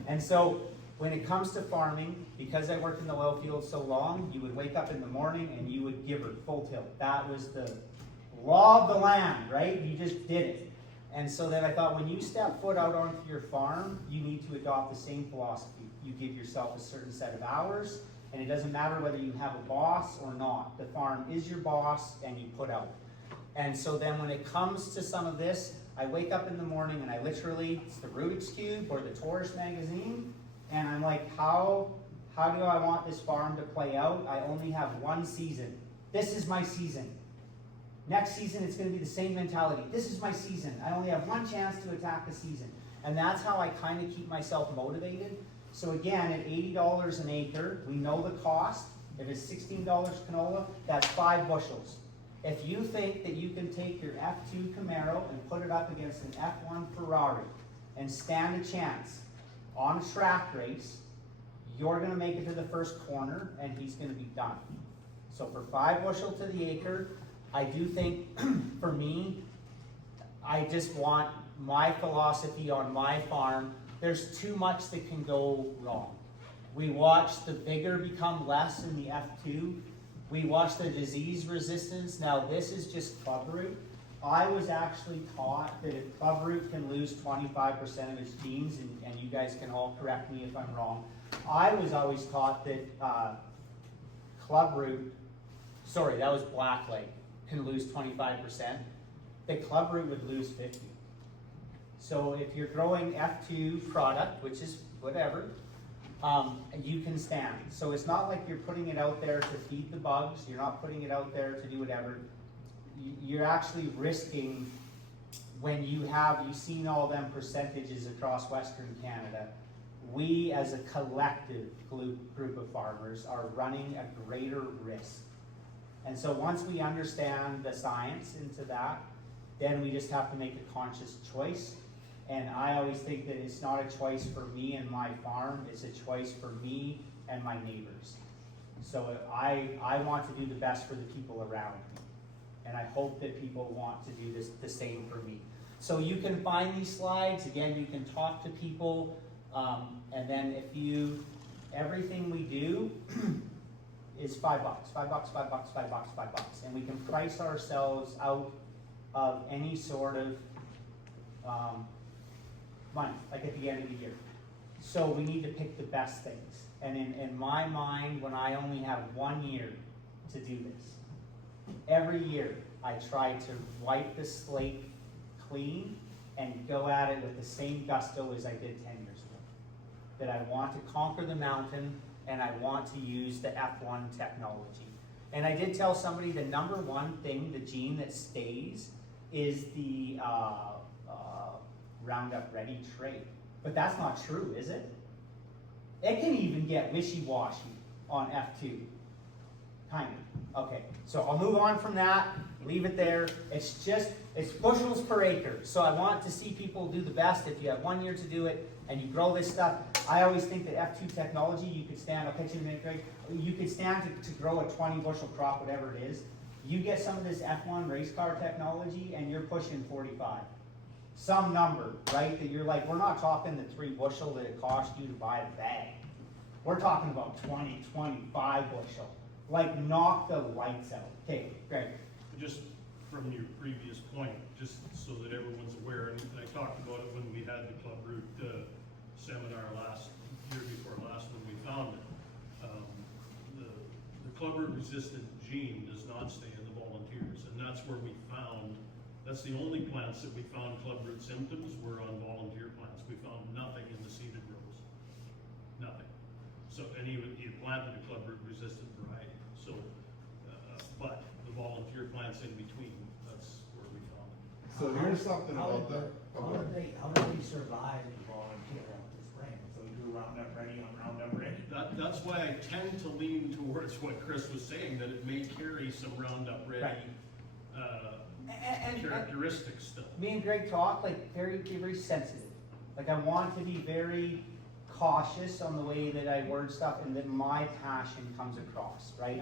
And so, when it comes to farming, because I worked in the oil field so long, you would wake up in the morning and you would give her full tilt. That was the law of the land, right? You just did it. And so then I thought, when you step foot out onto your farm, you need to adopt the same philosophy. You give yourself a certain set of hours, and it doesn't matter whether you have a boss or not. The farm is your boss, and you put out. And so then when it comes to some of this, I wake up in the morning and I literally, it's the Rubik's Cube or the Taurus magazine, and I'm like, how do I want this farm to play out? I only have one season. This is my season. Next season, it's going to be the same mentality. This is my season. I only have one chance to attack the season. And that's how I kind of keep myself motivated. So again, at $80 an acre, we know the cost. If it's $16 canola, that's 5 bushels. If you think that you can take your F2 Camaro and put it up against an F1 Ferrari and stand a chance on a track race, you're going to make it to the first corner and he's going to be done. So for 5 bushel to the acre, I do think, for me, I just want my philosophy on my farm. There's too much that can go wrong. We watch the vigor become less in the F2. We watch the disease resistance. Now this is just club root. I was actually taught that if club root can lose 25% of its genes, and you guys can all correct me if I'm wrong, I was always taught that club root, sorry, that was blackleg, can lose 25%, that club root would lose 50. So if you're growing F2 product, which is whatever, you can stand. So it's not like you're putting it out there to feed the bugs, you're not putting it out there to do whatever. You're actually risking, when you've seen all them percentages across Western Canada, we as a collective group of farmers are running a greater risk. And so once we understand the science into that, then we just have to make a conscious choice. And I always think that it's not a choice for me and my farm, it's a choice for me and my neighbors. So I want to do the best for the people around me. And I hope that people want to do this the same for me. So you can find these slides, again, you can talk to people, and then everything we do is $5, $5. And we can price ourselves out of any sort of money, like at the end of the year. So we need to pick the best things. And in my mind, when I only have 1 year to do this, every year I try to wipe the slate clean and go at it with the same gusto as I did 10 years ago. That I want to conquer the mountain and I want to use the F1 technology. And I did tell somebody the number one thing, the gene that stays, is the Roundup Ready trait. But that's not true, is it? It can even get wishy-washy on F2. Kind of, okay. So I'll move on from that, leave it there. It's bushels per acre. So I want to see people do the best. If you have 1 year to do it and you grow this stuff, I always think that F2 technology, you could stand, I'll pitch you in a minute, Greg, you could stand to grow a 20 bushel crop, whatever it is. You get some of this F1 race car technology and you're pushing 45. Some number, right, that you're like, we're not talking the 3 bushel that it cost you to buy the bag. We're talking about 20, 25 bushel. Like, knock the lights out. Okay, Greg. Just from your previous point, just so that everyone's aware, and I talked about it when we had the Club Root seminar year before last when we found it. The Club Root resistant gene does not stay in the volunteers, and that's where we found, that's the only plants that we found Club Root symptoms were on volunteer plants. We found nothing in the seeded rows. Nothing. So, and he planted a Club Root resistant variety. So, but the volunteer plants in between, that's where we found it. So here's something How about did that. How did they survive the volunteer after spring? So we do Roundup Ready on Roundup Ready? That's why I tend to lean towards what Chris was saying, that it may carry some Roundup Ready, And characteristics still. me and Greg talk, like, very, very sensitive. Like, I want to be very cautious on the way that I word stuff and that my passion comes across, right?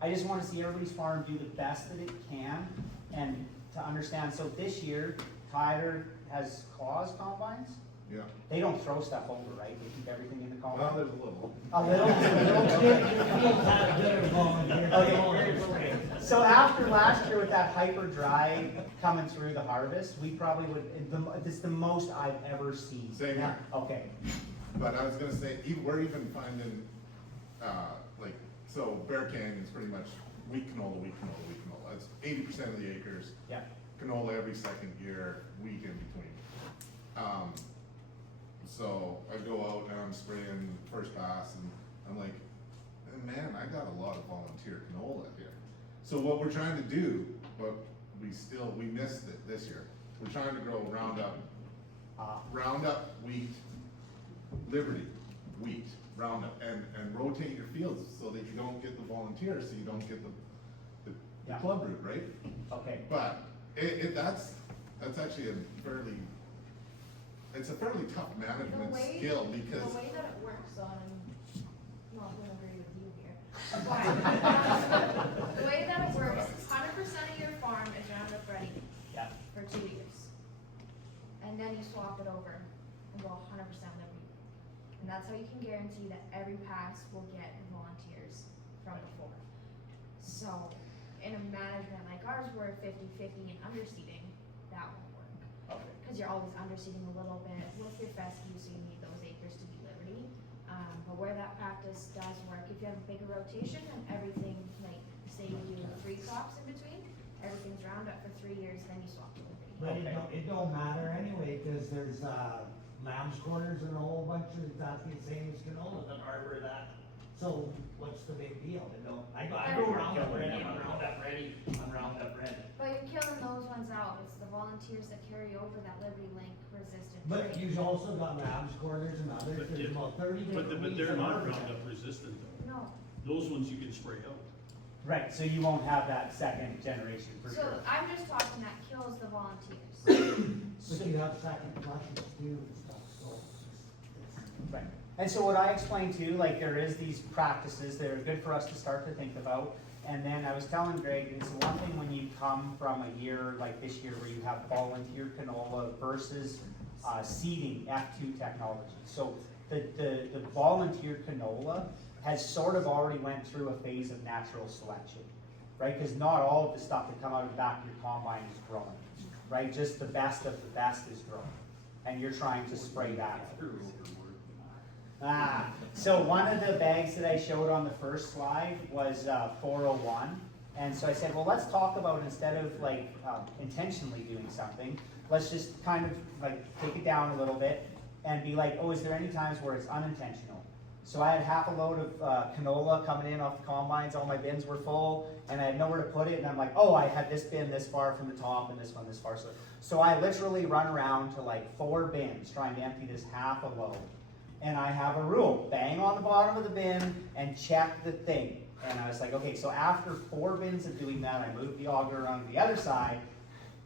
I just want to see everybody's farm do the best that it can and to understand. So this year, Tyler has claws combines. Yeah. They don't throw stuff over, right? They keep everything in the Well, combine. there's a little. A little bit. Okay. So after last year with that hyper dry coming through the harvest, we probably would, this is the most I've ever seen. Same here. Okay. But I was gonna say, we're even finding, like, so Bear Canyon's pretty much wheat canola, wheat canola, wheat canola. It's 80% of the acres. Yeah. Canola every second year, wheat in between. So I go out and I'm spraying first pass and I'm like, man, I got a lot of volunteer canola here. So what we're trying to do, but we missed it this year. We're trying to grow Roundup, wheat, Liberty, wheat, Roundup, and rotate your fields so that you don't get the volunteers, so you don't get the Yeah. Club Root, right? Okay. But that's actually it's a fairly tough management skill because. The way that it works on, I'm not gonna agree with you here, but the way that it works, 100% of your farm is Roundup Ready Yeah. for 2 years. And then you swap it over and go 100% Liberty. And that's how you can guarantee that every pass will get volunteers from before. So, in a management like ours, where 50-50 and underseeding, that won't work. Okay. Because you're always underseeding a little bit with your fescue, so you need those acres to be Liberty. But where that practice does work, if you have a bigger rotation and everything, like, say you do 3 crops in between, everything's Roundup for 3 years, then you swap to Liberty. But Okay. it don't matter anyway, cause there's, lamb's quarters and a whole bunch of, exactly the same as canola that harbor that. So what's the big deal? I go Roundup Ready, I'm Roundup Ready, I'm Roundup Ready. But you're killing those ones out. It's the volunteers that carry over that Liberty Link resistant But trait. you've also got lamb's quarters and others, there's about 30 But different weeds they're that not harbor Roundup that. resistant though. No. Those ones you can spray out. Right, so you won't have that second generation for So sure. I'm just talking that kills the volunteers. But you have second flushes too and stuff, so it's. Right. And so what I explained too, like there is these practices that are good for us to start to think about. And then I was telling Greg, it's one thing when you come from a year like this year where you have volunteer canola versus seeding F2 technology. So the volunteer canola has sort of already went through a phase of natural selection, right? Because not all of the stuff that come out of the back of your combine is growing, right? Just the best of the best is growing. And you're trying to spray that out. So one of the bags that I showed on the first slide was 401. And so I said, well, let's talk about, instead of like intentionally doing something, let's just kind of like take it down a little bit and be like, oh, is there any times where it's unintentional? So I had half a load of canola coming in off the combines, all my bins were full, and I had nowhere to put it, and I'm like, oh, I had this bin this far from the top and this one this far. So I literally run around to like 4 bins trying to empty this half a load. And I have a rule, bang on the bottom of the bin and check the thing. And I was like, okay, so after 4 bins of doing that, I moved the auger around to the other side,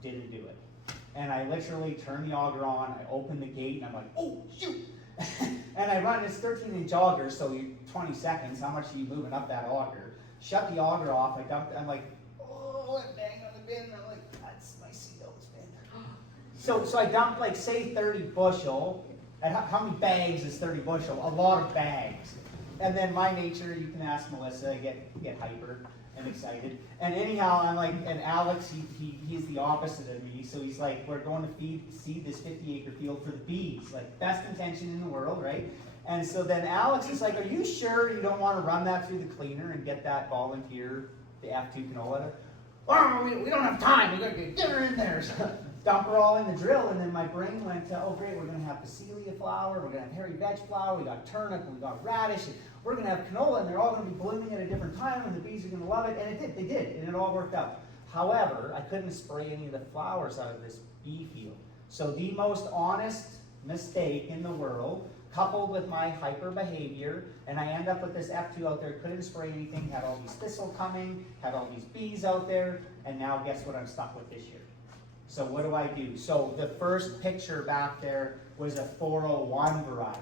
didn't do it. And I literally turned the auger on, I opened the gate, and I'm like, oh, shoot! And I run this 13-inch auger, so 20 seconds, how much are you moving up that auger? Shut the auger off, I dumped it, I'm like, oh, I banged on the bin, and I'm like, that's my CO's bin. So I dumped like, say 30 bushel, and how many bags is 30 bushel? A lot of bags. And then my nature, you can ask Melissa, get hyper and excited. And anyhow, I'm like, and Alex, he's the opposite of me. So he's like, we're going to seed this 50-acre field for the bees. Like, best intention in the world, right? And so then Alex is like, are you sure you don't want to run that through the cleaner and get that volunteer, the F2 canola? Oh, we don't have time. We got to get her in there. So dump her all in the drill, and then my brain went to, oh great, we're going to have Basilia flower, we're going to have hairy veg flower, we got turnip, we got radish, and we're going to have canola, and they're all going to be blooming at a different time, and the bees are going to love it, and they did, and it all worked out. However, I couldn't spray any of the flowers out of this bee field. So the most honest mistake in the world, coupled with my hyper behavior, and I end up with this F2 out there, couldn't spray anything, had all these thistle coming, had all these bees out there, and now guess what I'm stuck with this year? So what do? So the first picture back there was a 401 variety.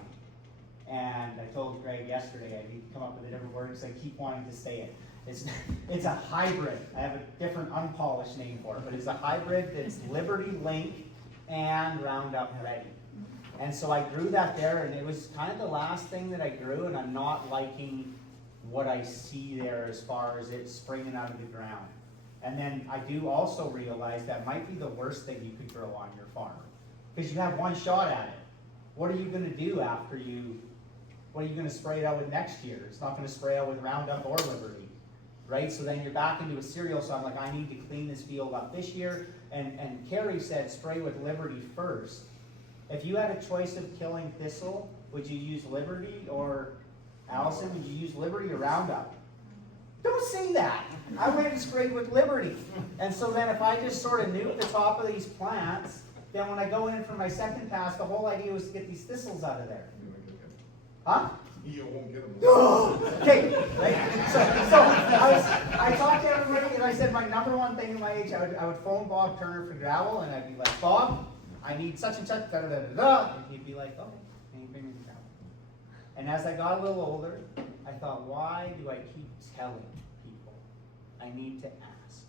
And I told Greg yesterday I need to come up with a different word because I keep wanting to say it. It's a hybrid. I have a different unpolished name for it, but it's a hybrid that's Liberty Link and Roundup Ready. And so I grew that there, and it was kind of the last thing that I grew, and I'm not liking what I see there as far as it springing out of the ground. And then I do also realize that might be the worst thing you could grow on your farm, because you have one shot at it. What are you going to do after what are you going to spray it out with next year? It's not going to spray out with Roundup or Liberty, right? So then you're back into a cereal, so I'm like, I need to clean this field up this year. And Carrie said spray with Liberty first. If you had a choice of killing thistle, would you use Liberty, or Allison, would you use Liberty or Roundup? Don't say that. I went and sprayed with Liberty. And so then if I just sort of nuke the top of these plants, then when I go in for my second pass, the whole idea was to get these thistles out of there. Huh? You won't get them. Okay. Right? So I talked to everybody, and I said my number one thing in my age, I would phone Bob Turner for gravel, and I'd be like, Bob, I need such and such, da da da da da. And he'd be like, okay, and he'd bring me the gravel. And as I got a little older, I thought, why do I keep telling people? I need to ask.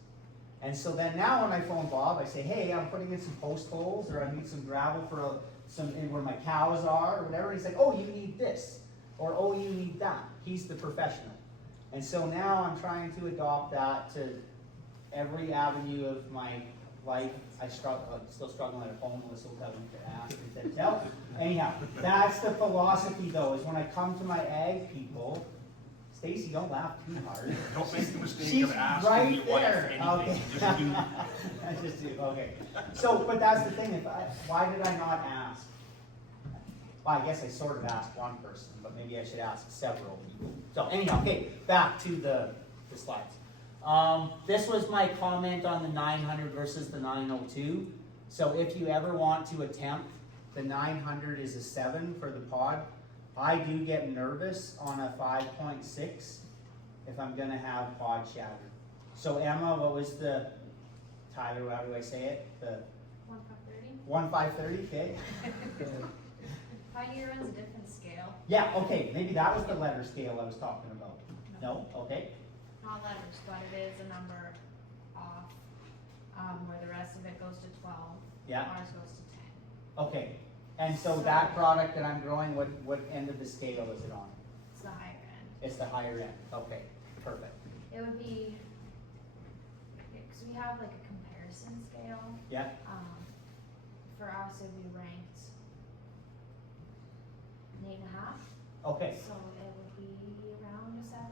And so then now when I phone Bob, I say, hey, I'm putting in some post holes, or I need some gravel for in where my cows are, or whatever. He's like, oh, you need this, or oh, you need that. He's the professional. And so now I'm trying to adopt that to every avenue of my life. I'm still struggling at home. Melissa will tell me to ask and to tell. Anyhow, that's the philosophy though, is when I come to my ag people, Stacy, don't laugh too hard. Don't make the mistake She's of asking right your wife there. anything. Okay. Just do. I just do, okay. So, but that's the thing, why did I not ask? Well, I guess I sort of asked one person, but maybe I should ask several people. So anyhow, okay, back to the slides. This was my comment on the 900 versus the 902. So if you ever want to attempt, the 900 is a 7 for the pod. I do get nervous on a 5.6 if I'm gonna have pod shatter. So Emma, what was Tyler, how do I say it? The 1530. 1530, okay? Pioneer runs a different scale. Yeah, okay, maybe that was the letter scale I was talking about. No? Okay. Not letters, but it is a number off, where the rest of it goes to 12. Yeah. Ours goes to 10. Okay. And so that product that I'm growing, what end of the scale is it on? It's the higher end. It's the higher end. Okay, perfect. It would be, because we have like a comparison scale. Yeah? For us, it'd be ranked 8.5. Okay. So it would be around a 7.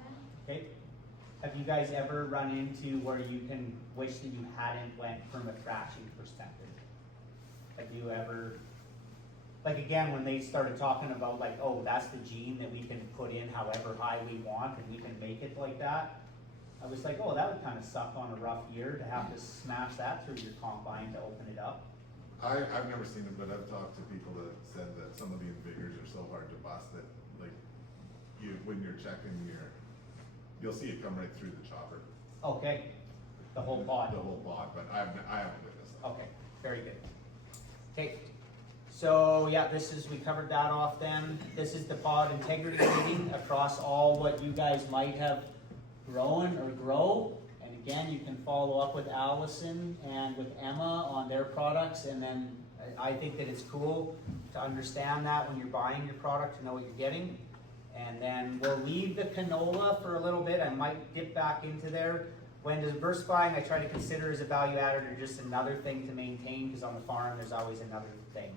Okay. Have you guys ever run into where you can wish that you hadn't went from a thrashing perspective? Have you ever, like again, when they started talking about like, oh, that's the gene that we can put in however high we want and we can make it like that, I was like, oh, that would kind of suck on a rough year to have to smash that through your combine to open it up. I've never seen it, but I've talked to people that said that some of the invigors are so hard to bust that, like, when you're checking your you'll see it come right through the chopper. Okay, the whole pod. The whole pod, but I haven't witnessed that. Okay, very good. Okay, so yeah, we covered that off then. This is the pod integrity rating across all what you guys might have grown or grow. And again, you can follow up with Allison and with Emma on their products, and then I think that it's cool to understand that when you're buying your product, to know what you're getting. And then we'll leave the canola for a little bit. I might dip back into there. When diversifying, I try to consider as a value added or just another thing to maintain, because on the farm there's always another thing.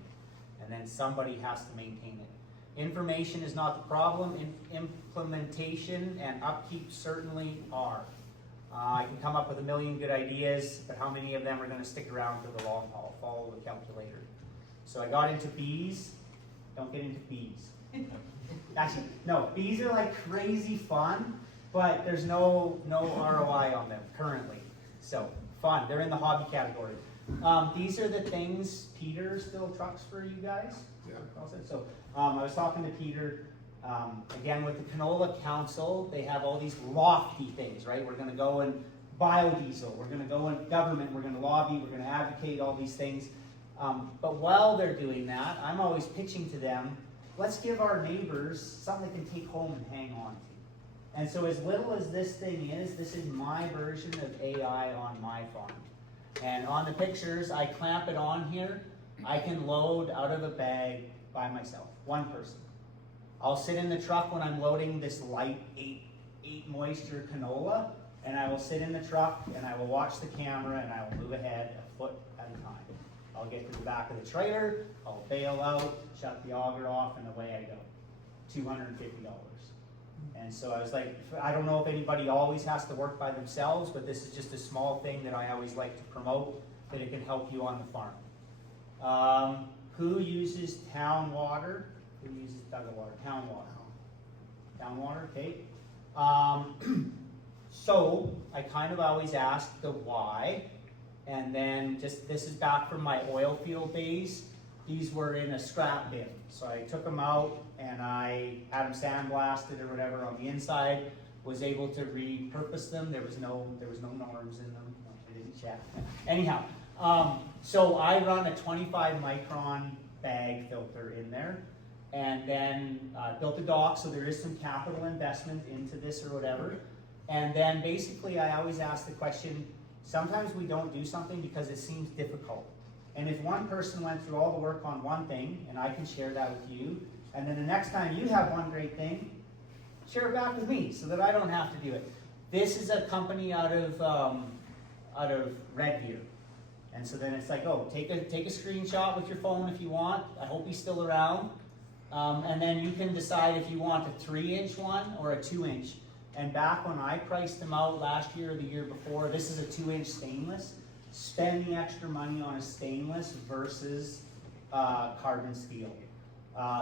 And then somebody has to maintain it. Information is not the problem. Implementation and upkeep certainly are. I can come up with a million good ideas, but how many of them are going to stick around for the long haul? Follow the calculator. So I got into bees. Don't get into bees. Actually, no, bees are like crazy fun, but there's no ROI on them currently. So fun, they're in the hobby category. These are the things. Peter still trucks for you guys? Yeah. So I was talking to Peter, again with the Canola Council, they have all these lofty things, right? We're gonna go in biodiesel, we're gonna go in government, we're gonna lobby, we're gonna advocate all these things. But while they're doing that, I'm always pitching to them, let's give our neighbors something they can take home and hang on to. And so as little as this thing is, this is my version of AI on my farm. And on the pictures, I clamp it on here. I can load out of a bag by myself, one person. I'll sit in the truck when I'm loading this light 8 moisture canola, and I will sit in the truck and I will watch the camera and I will move ahead a foot at a time. I'll get to the back of the trailer, I'll bail out, shut the auger off, and away I go. $250. And so I was like, I don't know if anybody always has to work by themselves, but this is just a small thing that I always like to promote, that it can help you on the farm. Who uses town water? Who uses Douglas water? Town water. Town water, okay. So I kind of always ask the why, and then just, this is back from my oil field days. These were in a scrap bin. So I took them out and I had them sandblasted or whatever on the inside, was able to repurpose them. There was no norms in them. I didn't check. Anyhow, so I run a 25 micron bag filter in there, and then built a dock, so there is some capital investment into this or whatever. And then basically I always ask the question, sometimes we don't do something because it seems difficult. And if one person went through all the work on one thing, and I can share that with you, and then the next time you have one great thing, share it back with me so that I don't have to do it. This is a company out of Red Deer. And so then it's like, oh, take a screenshot with your phone if you want. I hope he's still around. And then you can decide if you want a 3-inch one or a 2-inch. And back when I priced them out last year or the year before, this is a 2-inch stainless. Spend the extra money on a stainless versus carbon steel,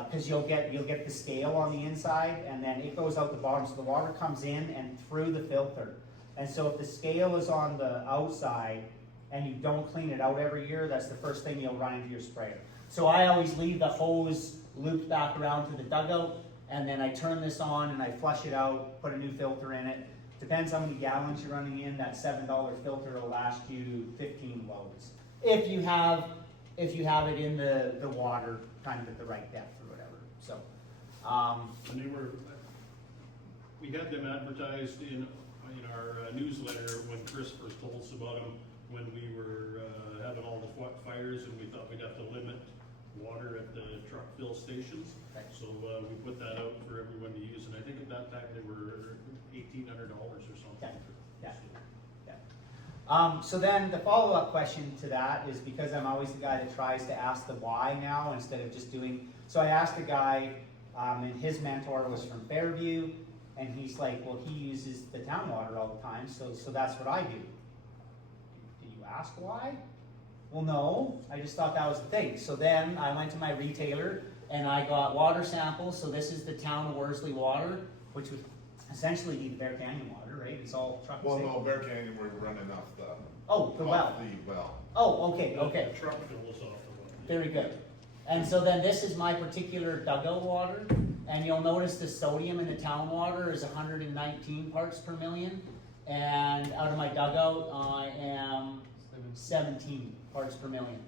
because you'll get the scale on the inside, and then it goes out the bottom, so the water comes in and through the filter. And so if the scale is on the outside and you don't clean it out every year, that's the first thing you'll run into your sprayer. So I always leave the hose looped back around to the dugout, and then I turn this on and I flush it out, put a new filter in it. Depends how many gallons you're running in. That $7 filter will last you 15 loads. If you have it in the water kind of at the right depth or whatever. So, And we had them advertised in our newsletter when Chris first told us about them, when we were having all the fires, and we thought we'd have to limit water at the truck fill stations. Okay. So we put that out for everyone to use, and I think at that time they were $1,800 or something. Yeah. So then the follow-up question to that is, because I'm always the guy that tries to ask the why now instead of just doing, so I asked a guy, and his mentor was from Fairview, and he's like, well, he uses the town water all the time, so that's what I do. Did you ask why? Well, no, I just thought that was the thing. So then I went to my retailer and I got water samples. So this is the town of Worsley water, which would essentially be the Bear Canyon water, right? It's all truck. Well, no, Bear Canyon, we're running off the. Oh, the well. The well. Oh, okay. The truck fills off the well. Very good. And so then this is my particular dugout water, and you'll notice the sodium in the town water is 119 parts per million, and out of my dugout, I am 17 parts per million.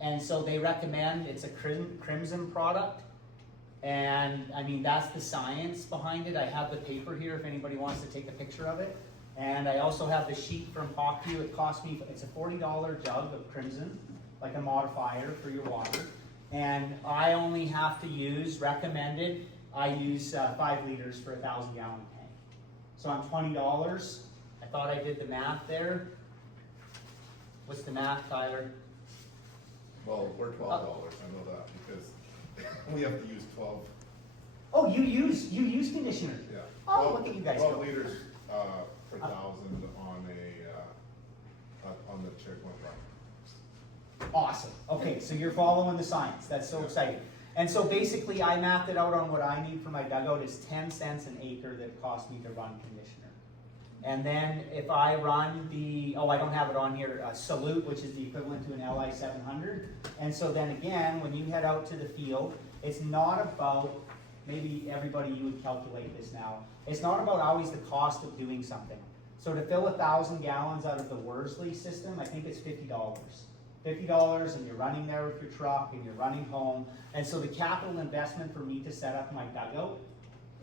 And so they recommend, it's a Crimson product, and I mean, that's the science behind it. I have the paper here if anybody wants to take a picture of it. And I also have the sheet from Hawkview. It cost me, it's a $40 jug of Crimson, like a modifier for your water. And I only have to use, recommended, I use 5 liters for a 1,000-gallon tank. So I'm $20. I thought I did the math there. What's the math, Tyler? Well, we're $12, I know that, because we have to use 12, Oh, you use conditioner? yeah. Oh, look at you guys 12 go. liters, per thousand on the Cherokee product. Awesome. Okay, so you're following the science. That's so exciting. And so basically, I mapped it out on what I need for my dugout. It's 10 cents an acre that it costs me to run conditioner. And then if I run the, I don't have it on here, Salute, which is the equivalent to an LI 700. And so then again, when you head out to the field, it's not about, maybe everybody, you would calculate this now, it's not about always the cost of doing something. So to fill 1,000 gallons out of the Worsley system, I think it's $50. $50, and you're running there with your truck, and you're running home. And so the capital investment for me to set up my dugout,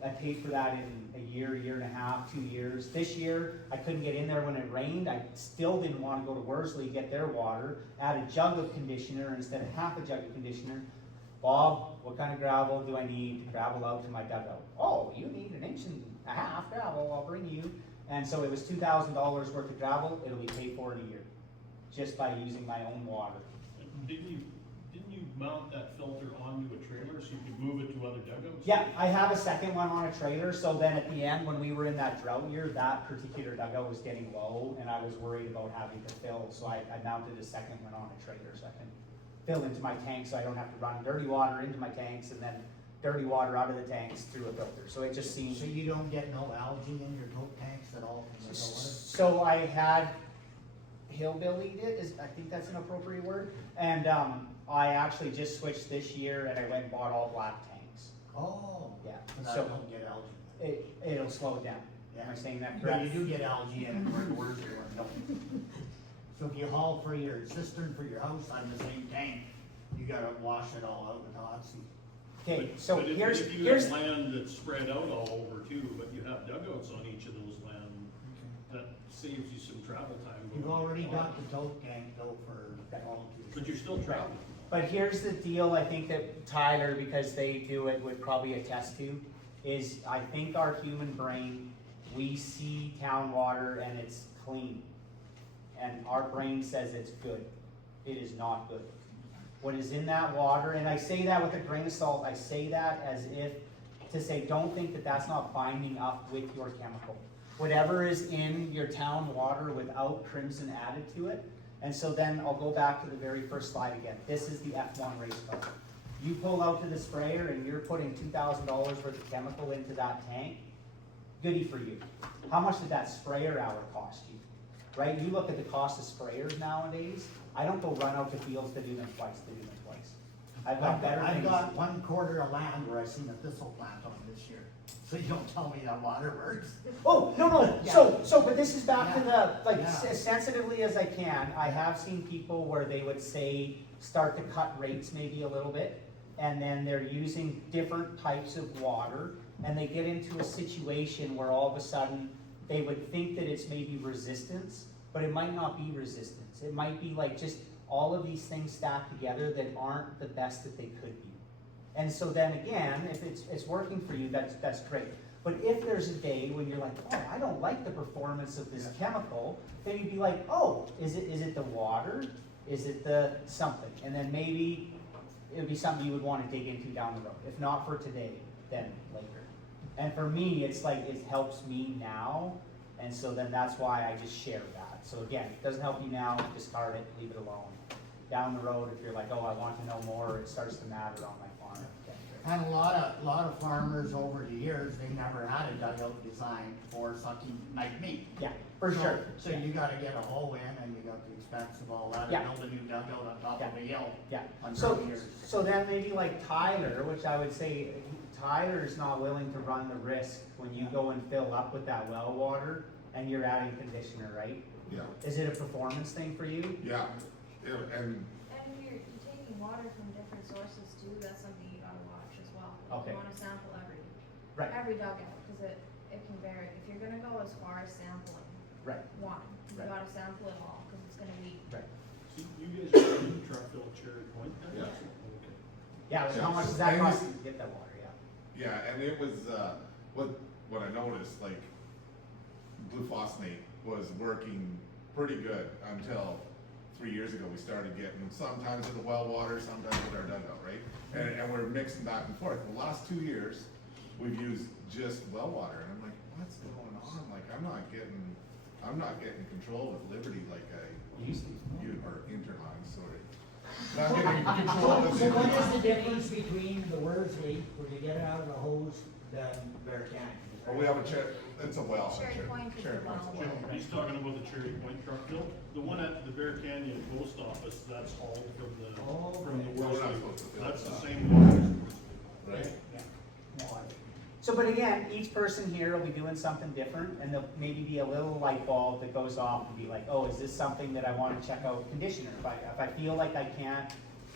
I paid for that in a year and a half, 2 years. This year, I couldn't get in there when it rained. I still didn't want to go to Worsley, get their water, add a jug of conditioner instead of half a jug of conditioner. Bob, what kind of gravel do I need to gravel out to my dugout? Oh, you need 1.5 inches gravel, I'll bring you. And so it was $2,000 worth of gravel. It'll be paid for in a year, just by using my own water. Didn't you mount that filter onto a trailer so you could move it to other dugouts? Yeah, I have a second one on a trailer, so then at the end, when we were in that drought year, that particular dugout was getting low, and I was worried about having to fill, so I mounted a second one on a trailer, so I can fill into my tank, so I don't have to run dirty water into my tanks, and then dirty water out of the tanks through a filter, so it just seems. So you don't get no algae in your tote tanks at all from the water? So I had hillbillied it, I think that's an appropriate word, and I actually just switched this year, and I went and bought all black tanks. Oh. Yeah, So that so don't get algae. it'll slow it down. Am I saying that But correct? you do get algae in it where the words are going. So if you haul for your cistern for your house on the same tank, you gotta wash it all out with Oxy. Okay, But- so but if- here's, If you have land that's spread out all over too, but you have dugouts on each of those land, that saves you some travel time. You've going already on. got the tote tank though for volunteers. But you're still traveling. But here's the deal, I think that Tyler, because they do it, would probably attest to, is I think our human brain, we see town water and it's clean. And our brain says it's good. It is not good. What is in that water, and I say that with a grain of salt, I say that as if to say, don't think that that's not binding up with your chemical. Whatever is in your town water without Crimson added to it. And so then I'll go back to the very first slide again. This is the F1 race car. You pull out to the sprayer and you're putting $2,000 worth of chemical into that tank. Goody for you. How much did that sprayer hour cost you? Right? You look at the cost of sprayers nowadays. I don't go run out to fields to do them twice, I've got better I've things. got 1/4 of land where I seen a thistle plant on this year. So you don't tell me that water works. Oh, no, Yeah. so, but this is back to the, like, Yeah. as sensitively as I can, I have seen people where they would say, start to cut rates maybe a little bit, and then they're using different types of water, and they get into a situation where all of a sudden, they would think that it's maybe resistance, but it might not be resistance. It might be like just all of these things stacked together that aren't the best that they could be. And so then again, if it's working for you, that's great. But if there's a day when you're like, oh, I don't like the performance of this chemical, then you'd be like, oh, is it the water? Is it the something? And then maybe it would be something you would want to dig into down the road. If not for today, then later. And for me, it's like it helps me now, and so then that's why I just share that. So again, it doesn't help you now, discard it, leave it alone. Down the road, if you're like, oh, I want to know more, it starts to matter on my farm. And a lot of farmers over the years, they never had a dugout designed for something like me. Yeah, for sure. So you gotta get a hole in and you got the expense of all that, Yeah. and build a new dugout on top of a hill. Yeah, On so, 20 years. so then maybe like Tyler, which I would say, Tyler's not willing to run the risk when you go and fill up with that well water and you're adding conditioner, right? Yeah, Is it a performance thing for you? yeah, and And you're taking water from different sources too, that's something you gotta watch as well. Okay. You wanna sample Right. every dugout, cause it can vary. If you're gonna go as far as sampling Right, one, you Right. gotta sample it all, cause it's gonna be, right. So you guys are in Truckville Cherry Point then? Yeah. Okay. Yeah, but how Yeah. much does that And cost this- you to get that water, yeah? yeah, and it was, what I noticed, like, glufosinate was working pretty good until 3 years ago, we started getting them sometimes with the well water, sometimes with our dugout, right? And we're mixing back and forth. The last 2 years, we've used just well water, and I'm like, what's going on? Like, I'm not getting control with Liberty like I used to, or Interline, sorry. Not getting control So with so what is Interline. the difference between the Worsley, where you get it out of the hose, than Bear Canyon? Well, we have it's a well. Cherry Point is Cherry a Point's a well. well. He's talking about the Cherry Point Truckville. The one at the Bear Canyon Post Office, that's hauled from the Okay. We're not Worsley. supposed to fill That's it the up. same water as Worsley. Right. Yeah. So, but again, each person here will be doing something different, and there'll maybe be a little light bulb that goes off and be like, oh, is this something that I wanna check out conditioner? If I feel like I can't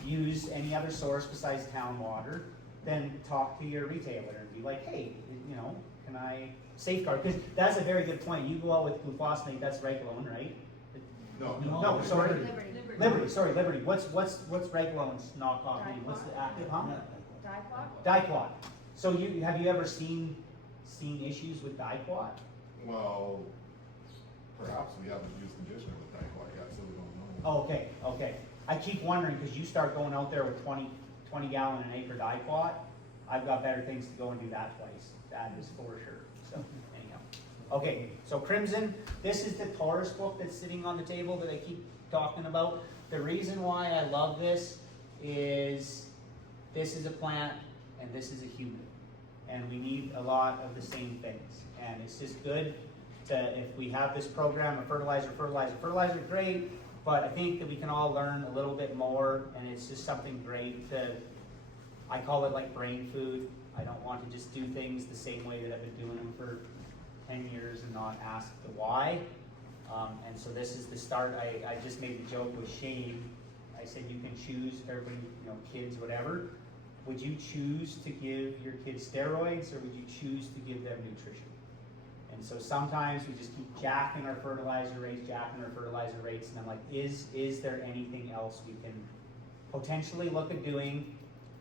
use any other source besides town water, then talk to your retailer and be like, hey, you know, can I safeguard? Because that's a very good point. You go out with glufosinate, that's Regulone, right? No, No, sorry. Liberty, Liberty. What's Regulone's knockoff name? What's the active, huh? diploc, Diploc. So have you ever seen issues with Diploc? well, perhaps we haven't used conditioner with dicot yet, so we don't know. Oh, okay. I keep wondering, because you start going out there with 20 gallon an acre Diploc, I've got better things to go and do that twice. That is for sure. So, anyhow. Okay, so Crimson, this is the Taurus book that's sitting on the table that I keep talking about. The reason why I love this is a plant and this is a human. And we need a lot of the same things. And it's just good to, if we have this program of fertilizer, great, but I think that we can all learn a little bit more, and it's just something great to, I call it like brain food. I don't want to just do things the same way that I've been doing them for 10 years and not ask the why. And so this is the start. I just made the joke with Shane. I said you can choose, everybody, you know, kids, whatever. Would you choose to give your kids steroids, or would you choose to give them nutrition? And so sometimes we just keep jacking our fertilizer rates, and I'm like, is there anything else we can potentially look at doing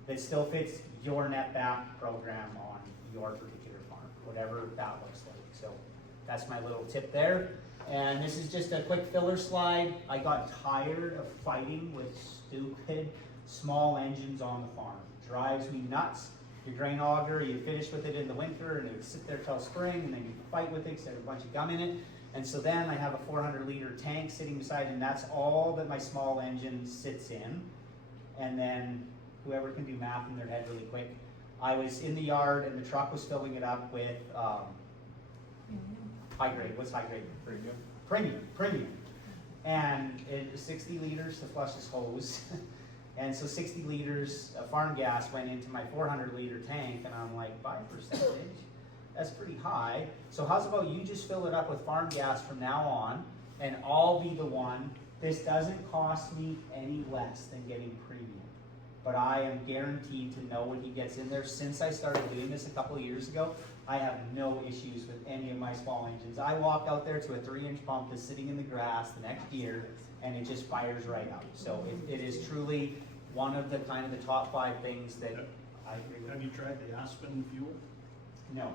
that still fits your net back program on your particular farm, whatever that looks like. So that's my little tip there. And this is just a quick filler slide. I got tired of fighting with stupid small engines on the farm. Drives me nuts. Your grain auger, you finish with it in the winter and it would sit there till spring, and then you fight with it because there's a bunch of gum in it. And so then I have a 400-liter tank sitting beside, and that's all that my small engine sits in. And then whoever can do math in their head really quick, I was in the yard and the truck was filling it up with high grade. What's high grade? Premium. And it was 60 liters to flush this hose. And so 60 liters of farm gas went into my 400-liter tank, and I'm like, by percentage, that's pretty high. So how's about you just fill it up with farm gas from now on, and I'll be the one. This doesn't cost me any less than getting premium, but I am guaranteed to know what he gets in there. Since I started doing this a couple of years ago, I have no issues with any of my small engines. I walk out there to a 3-inch pump that's sitting in the grass the next year, and it just fires right up. So it is truly one of the kind of the top 5 things that I agree with. Have you tried the Aspen fuel? No.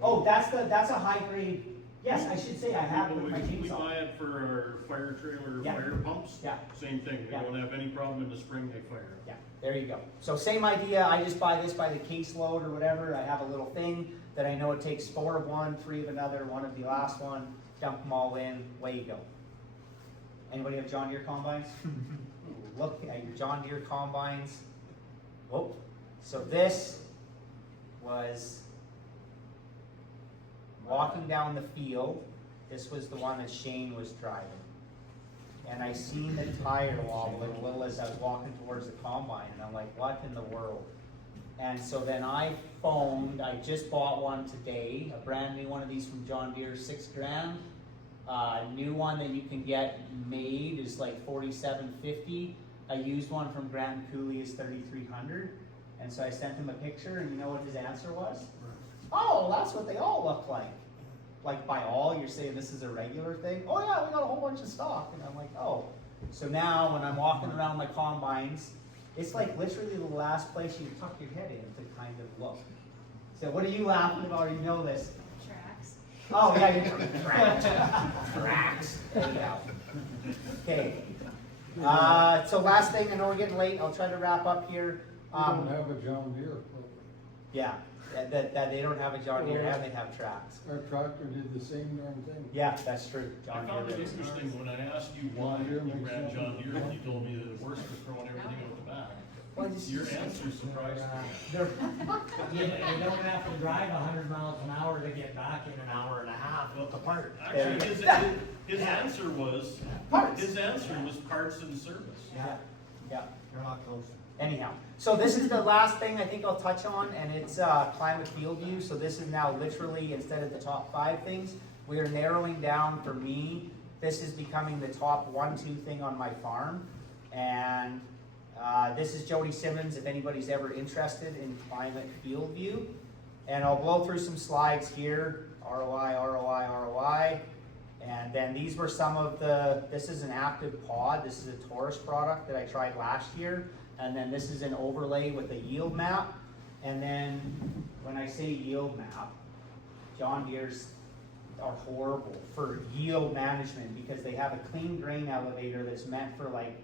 Oh, that's a high grade. Yes, I should say I have it with my We chainsaw. buy it for our fire trailer, Yeah. fire pumps. Yeah. Same thing, Yeah. they don't have any problem in the spring, they fire. Yeah, there you go. So same idea. I just buy this by the caseload or whatever. I have a little thing that I know it takes 4 of one, 3 of another, 1 of the last one. Dump them all in. Way you go. Anybody have John Deere combines? Look at your John Deere combines. Whoa. So this was walking down the field. This was the one that Shane was driving. And I seen the tire wobbling a little as I was walking towards the combine, and I'm like, what in the world? And so then I phoned, I just bought one today, a brand new one of these from John Deere, $6,000. New one that you can get made is like $4,750. A used one from Grant Cooley is $3,300. And so I sent him a picture, and you know what his answer was? Oh, that's what they all look like. Like by all, you're saying this is a regular thing? Oh yeah, we got a whole bunch of stock. And I'm like, oh. So now when I'm walking around my combines, it's like literally the last place you tuck your head in to kind of look. So what are you laughing about? You know this. Tracks. Oh yeah, you're tracks. Tracks. There you go. Okay. So last thing, I know we're getting late. I'll try to wrap up here. We don't have a John Deere. Yeah, that they don't have a John Deere and they have tracks. Our tractor did the same darn thing. Yeah, that's true. I John found it Deere. interesting when I asked you why John Deere you makes ran sense. John Deere, and you told me that it works for throwing everything out the back. Well, just- Your answer surprised me. They're- You don't have to drive 100 miles an hour to get back in an hour and a half with the part. Actually, his answer was, Parts. his answer was parts and service. Yeah, yeah. You're not close. Anyhow, so this is the last thing I think I'll touch on, and it's climate field view. So this is now literally, instead of the top 5 things, we are narrowing down for me. This is becoming the top 1-2 thing on my farm. And this is Jody Simmons, if anybody's ever interested in climate field view. And I'll blow through some slides here, ROI, ROI, ROI. And then these were some of this is an active pod. This is a Taurus product that I tried last year. And then this is an overlay with a yield map. And then when I say yield map, John Deere's are horrible for yield management because they have a clean grain elevator that's meant for like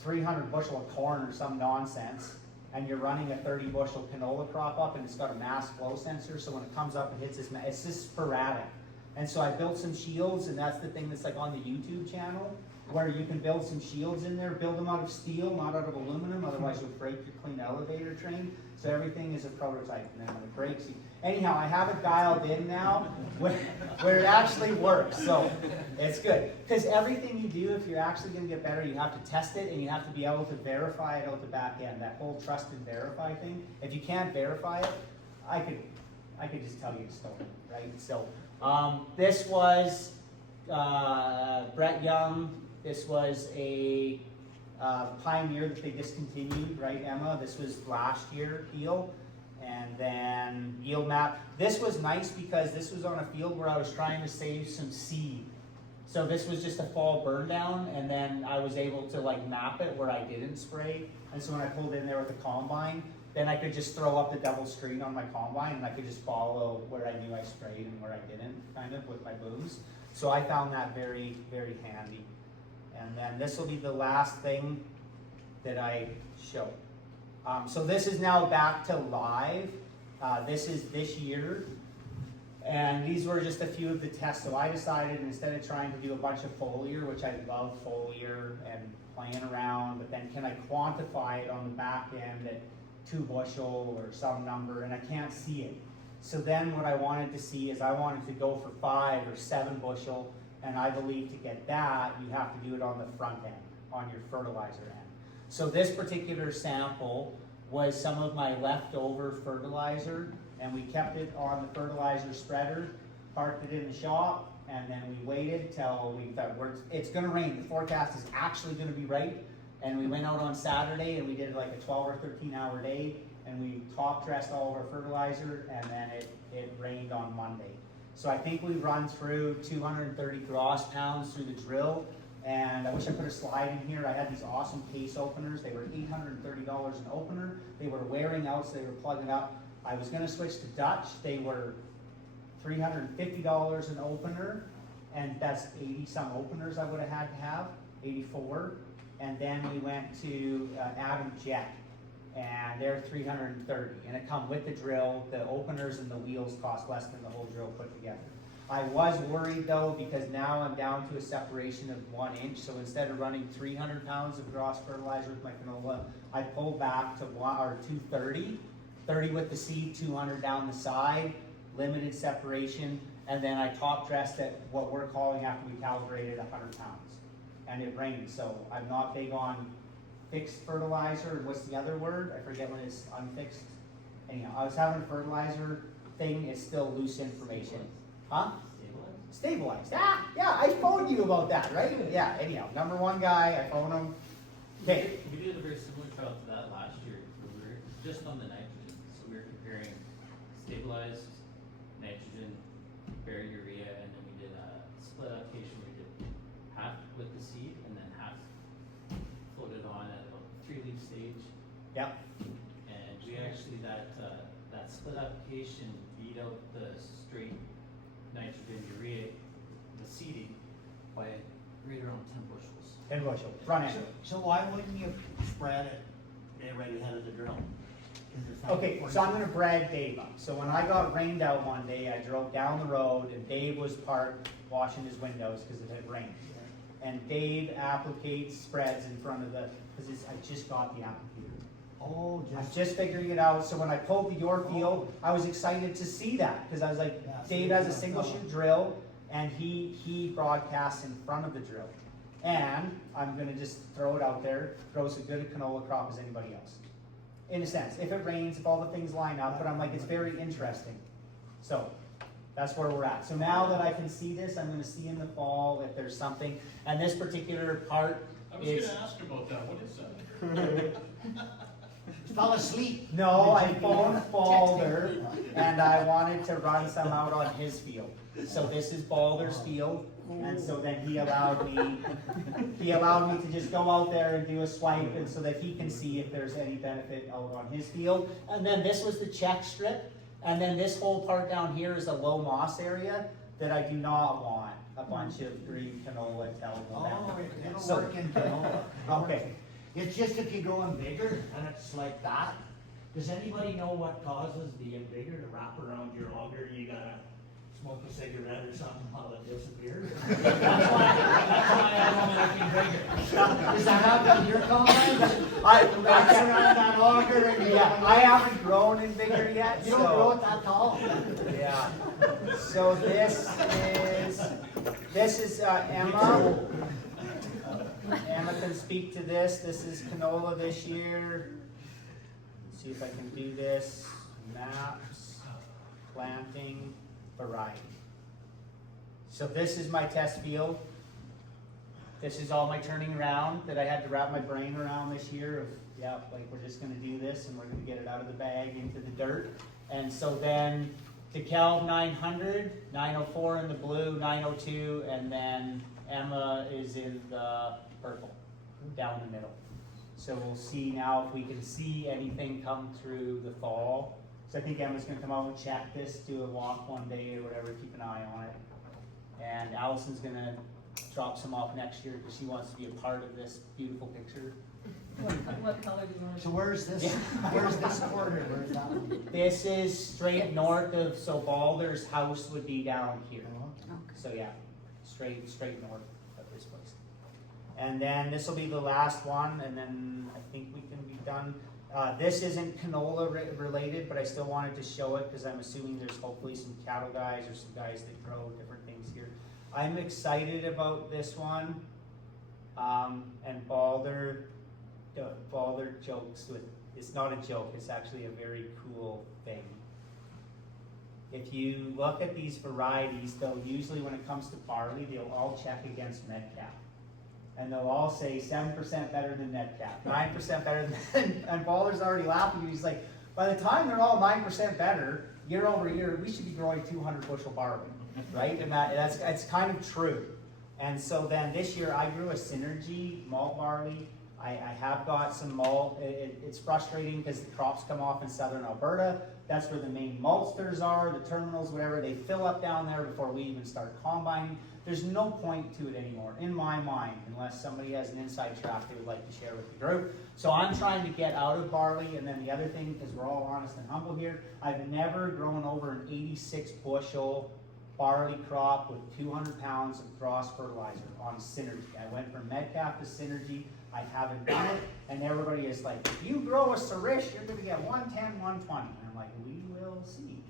300 bushel of corn or some nonsense. And you're running a 30 bushel canola crop up, and it's got a mass flow sensor. So when it comes up and hits this, it's just sporadic. And so I built some shields, and that's the thing that's like on the YouTube channel, where you can build some shields in there, build them out of steel, not out of aluminum, otherwise you'll break your clean elevator train. So everything is a prototype, and then when it breaks, anyhow, I have it dialed in now where it actually works, so it's good. Because everything you do, if you're actually gonna get better, you have to test it, and you have to be able to verify it out the back end, that whole trust and verify thing. If you can't verify it, I could just tell you it's stolen, right? So, this was Brett Young. This was a Pioneer that they discontinued, right, Emma? This was last year deal. And then yield map. This was nice because this was on a field where I was trying to save some seed. So this was just a fall burn down, and then I was able to like map it where I didn't spray. And so when I pulled in there with the combine, then I could just throw up the double screen on my combine, and I could just follow where I knew I sprayed and where I didn't, kind of with my booms. So I found that very, very handy. And then this will be the last thing that I show. So this is now back to live. This is this year. And these were just a few of the tests. So I decided instead of trying to do a bunch of foliar, which I love foliar and playing around, but then can I quantify it on the back end at 2 bushel or some number, and I can't see it. So then what I wanted to see is I wanted to go for 5 or 7 bushel, and I believe to get that, you have to do it on the front end, on your fertilizer end. So this particular sample was some of my leftover fertilizer, and we kept it on the fertilizer spreader, parked it in the shop, and then we waited till we thought it's gonna rain. The forecast is actually gonna be right. And we went out on Saturday and we did like a 12 or 13 hour day, and we top dressed all of our fertilizer, and then it rained on Monday. So I think we run through 230 gross pounds through the drill. And I wish I put a slide in here. I had these awesome case openers. They were $830 an opener. They were wearing out, so they were plugging up. I was gonna switch to Dutch. They were $350 an opener, and that's 80 some openers I would have had to have, 84. And then we went to Adam Jet, and they're $330, and it come with the drill. The openers and the wheels cost less than the whole drill put together. I was worried though, because now I'm down to a separation of 1 inch. So instead of running 300 pounds of gross fertilizer with my canola, I pulled back to 230, 30 with the seed, 200 down the side, limited separation, and then I top dressed at what we're calling after we calibrated 100 pounds. And it rained, so I'm not big on fixed fertilizer, and what's the other word? I forget what it's unfixed. Anyhow, I was having a fertilizer thing, it's still loose information. Huh? Stabilized. Ah, yeah, I phoned you about that, right? Yeah, anyhow, number one guy, I phoned him. Okay. We did a very similar trial to that last year, where we were just on the nitrogen, so we were comparing stabilized nitrogen, bare urea, and then we did a split application, we did half with the seed, and then half floated on at about 3-leaf stage. Yep. And we actually, that split application beat out the straight nitrogen urea, the seeding, by right around 10 bushels. 10 bushel, front end. So why wouldn't you spread it right ahead of the drill? Okay, so I'm gonna brag Dave up. So when I got rained out one day, I drove down the road and Dave was parked washing his windows because it had rained. And Dave applicates spreads in front of the, because I just got the applicator. Oh, I'm just figuring it out, so when I pulled the your field, I was excited to see that, because I was like, Yeah, Dave has a single shoot drill, and he broadcasts in front of the drill. And I'm gonna just throw it out there, throw as good a canola crop as anybody else. In a sense, if it rains, if all the things line up, but I'm like, it's very interesting. So, that's where we're at. So now that I can see this, I'm gonna see in the fall if there's something, and this particular part I was is. gonna ask about that, what is that? fell asleep. No, I phoned Balder, and I wanted to run some out on his field. So this is Balder's field, and so then he allowed me to just go out there and do a swipe, and so that he can see if there's any benefit out on his field. And then this was the check strip, and then this whole part down here is a low moss area that I do not want a bunch of green canola Oh, down. it'll So- work in canola. Okay. It's just if you go in bigger and it's like that, does anybody know what causes being bigger to wrap around your auger? You gotta smoke a cigarette or something while it disappears? That's why I'm looking bigger. Does that happen in your combine? I Wraps around that auger and you Yeah, I haven't grown in bigger yet, You so. don't grow it that tall? Yeah. So this is Emma. Emma can speak to this. This is canola this year. Let's see if I can do this. Maps, planting, variety. So this is my test field. This is all my turning around that I had to wrap my brain around this year of, yeah, like we're just gonna do this and we're gonna get it out of the bag into the dirt. And so then DeKalb 900, 904 in the blue, 902, and then Emma is in the purple, down the middle. So we'll see now if we can see anything come through the fall. So I think Emma's gonna come out and check this, do a walk one day or whatever, keep an eye on it. And Allison's gonna drop some off next year because she wants to be a part of this beautiful picture. What color do you want to? So where's this quarter? Where's that one? This is straight north of, so Balder's house would be down here. So yeah, straight north of this place. And then this will be the last one, and then I think we can be done. This isn't canola related, but I still wanted to show it because I'm assuming there's hopefully some cattle guys or some guys that grow different things here. I'm excited about this one. And Balder jokes with, it's not a joke, it's actually a very cool thing. If you look at these varieties, they'll usually, when it comes to barley, they'll all check against Medcap. And they'll all say 7% better than Medcap, 9% better than, and Balder's already laughing, he's like, by the time they're all 9% better, year over year, we should be growing 200 bushel barley, right? And that's kind of true. And so then this year I grew a Synergy malt barley. I have got some malt. It's frustrating because the crops come off in southern Alberta. That's where the main maltsters are, the terminals, whatever. They fill up down there before we even start combining. There's no point to it anymore, in my mind, unless somebody has an inside track they would like to share with the group. So I'm trying to get out of barley. And then the other thing, because we're all honest and humble here, I've never grown over an 86 bushel barley crop with 200 pounds of cross fertilizer on Synergy. I went from Medcap to Synergy. I haven't done it, and everybody is like, if you grow a Sirish, you're gonna get 110, 120. And I'm like, we will see.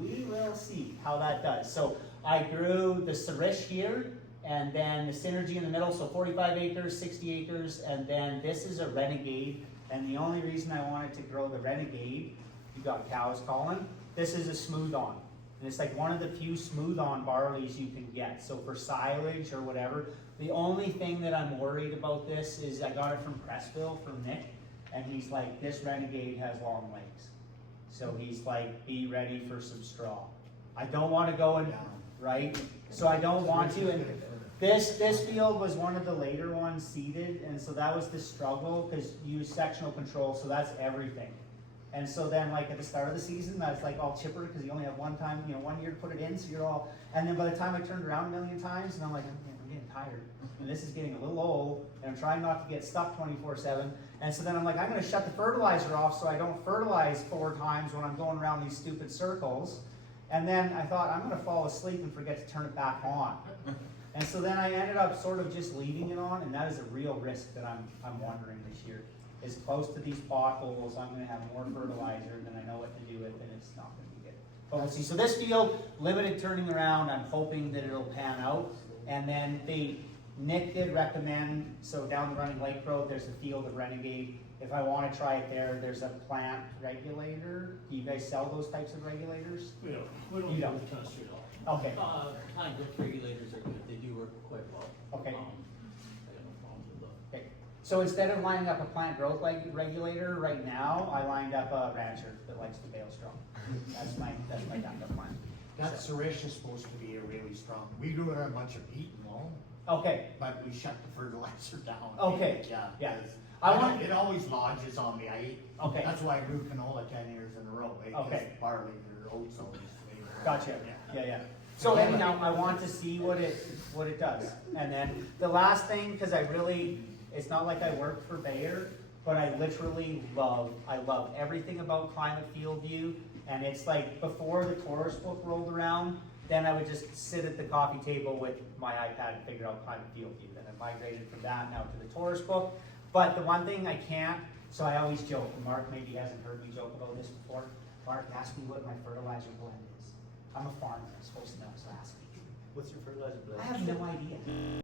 We will see how that does. So I grew the Sirish here, and then the Synergy in the middle, so 45 acres, 60 acres, and then this is a Renegade. And the only reason I wanted to grow the Renegade, you got cows calling, this is a smooth on. And it's like one of the few smooth on barleys you can get. So for silage or whatever, the only thing that I'm worried about this is I got it from Pressville from Nick, and he's like, this Renegade has long legs. So he's like, be ready for some straw. I don't want to go in, right? So I don't want to. And this field was one of the later ones seeded, and so that was the struggle because you use sectional control, so that's everything. And so then, like at the start of the season, I was like all chipper because you only have one time, 1 year to put it in, so you're all. And then by the time I turned around a million times, and I'm like, I'm getting tired, and this is getting a little old, and I'm trying not to get stuck 24/7. And so then I'm like, I'm going to shut the fertilizer off so I don't fertilize 4 times when I'm going around these stupid circles. And then I thought I'm going to fall asleep and forget to turn it back on. And so then I ended up sort of just leaving it on, and that is a real risk that I'm wondering this year. As close to these potholes, I'm going to have more fertilizer than I know what to do with, and it's not going to be good. But we'll see. So this field, limited turning around. I'm hoping that it'll pan out. And then Nick did recommend, so down the Running Lake Road, there's a field of Renegade. If I want to try it there, there's a plant regulator. Do you guys sell those types of regulators? We don't You don't? really touch it all. Okay. Plant growth regulators are good, they do work quite well. Okay. I have no problems with them. Okay. So instead of lining up a plant growth regulator right now, I lined up a rancher that likes to bale straw. That's my backup plan. That Sirish is supposed to be a really strong, we grew it on a bunch of peat and loam, Okay. but we shut the fertilizer down. Okay. Yeah. Yeah. 'Cause I want- it always lodges on me, Okay. that's why I grew canola 10 years in a row, because Okay. barley or oats always. Gotcha. Yeah. So anyhow, I want to see what it does. And then the last thing, because it's not like I work for Bayer, but I literally love everything about Climate Field View. And it's like before the Taurus book rolled around, then I would just sit at the coffee table with my iPad and figure out Climate Field View. Then I migrated from that now to the Taurus book. But the one thing I can't, so I always joke, and Mark maybe hasn't heard me joke about this before. Mark asked me what my fertilizer blend is. I'm a farmer, I'm supposed to know, so ask me. What's your fertilizer blend? I have no idea.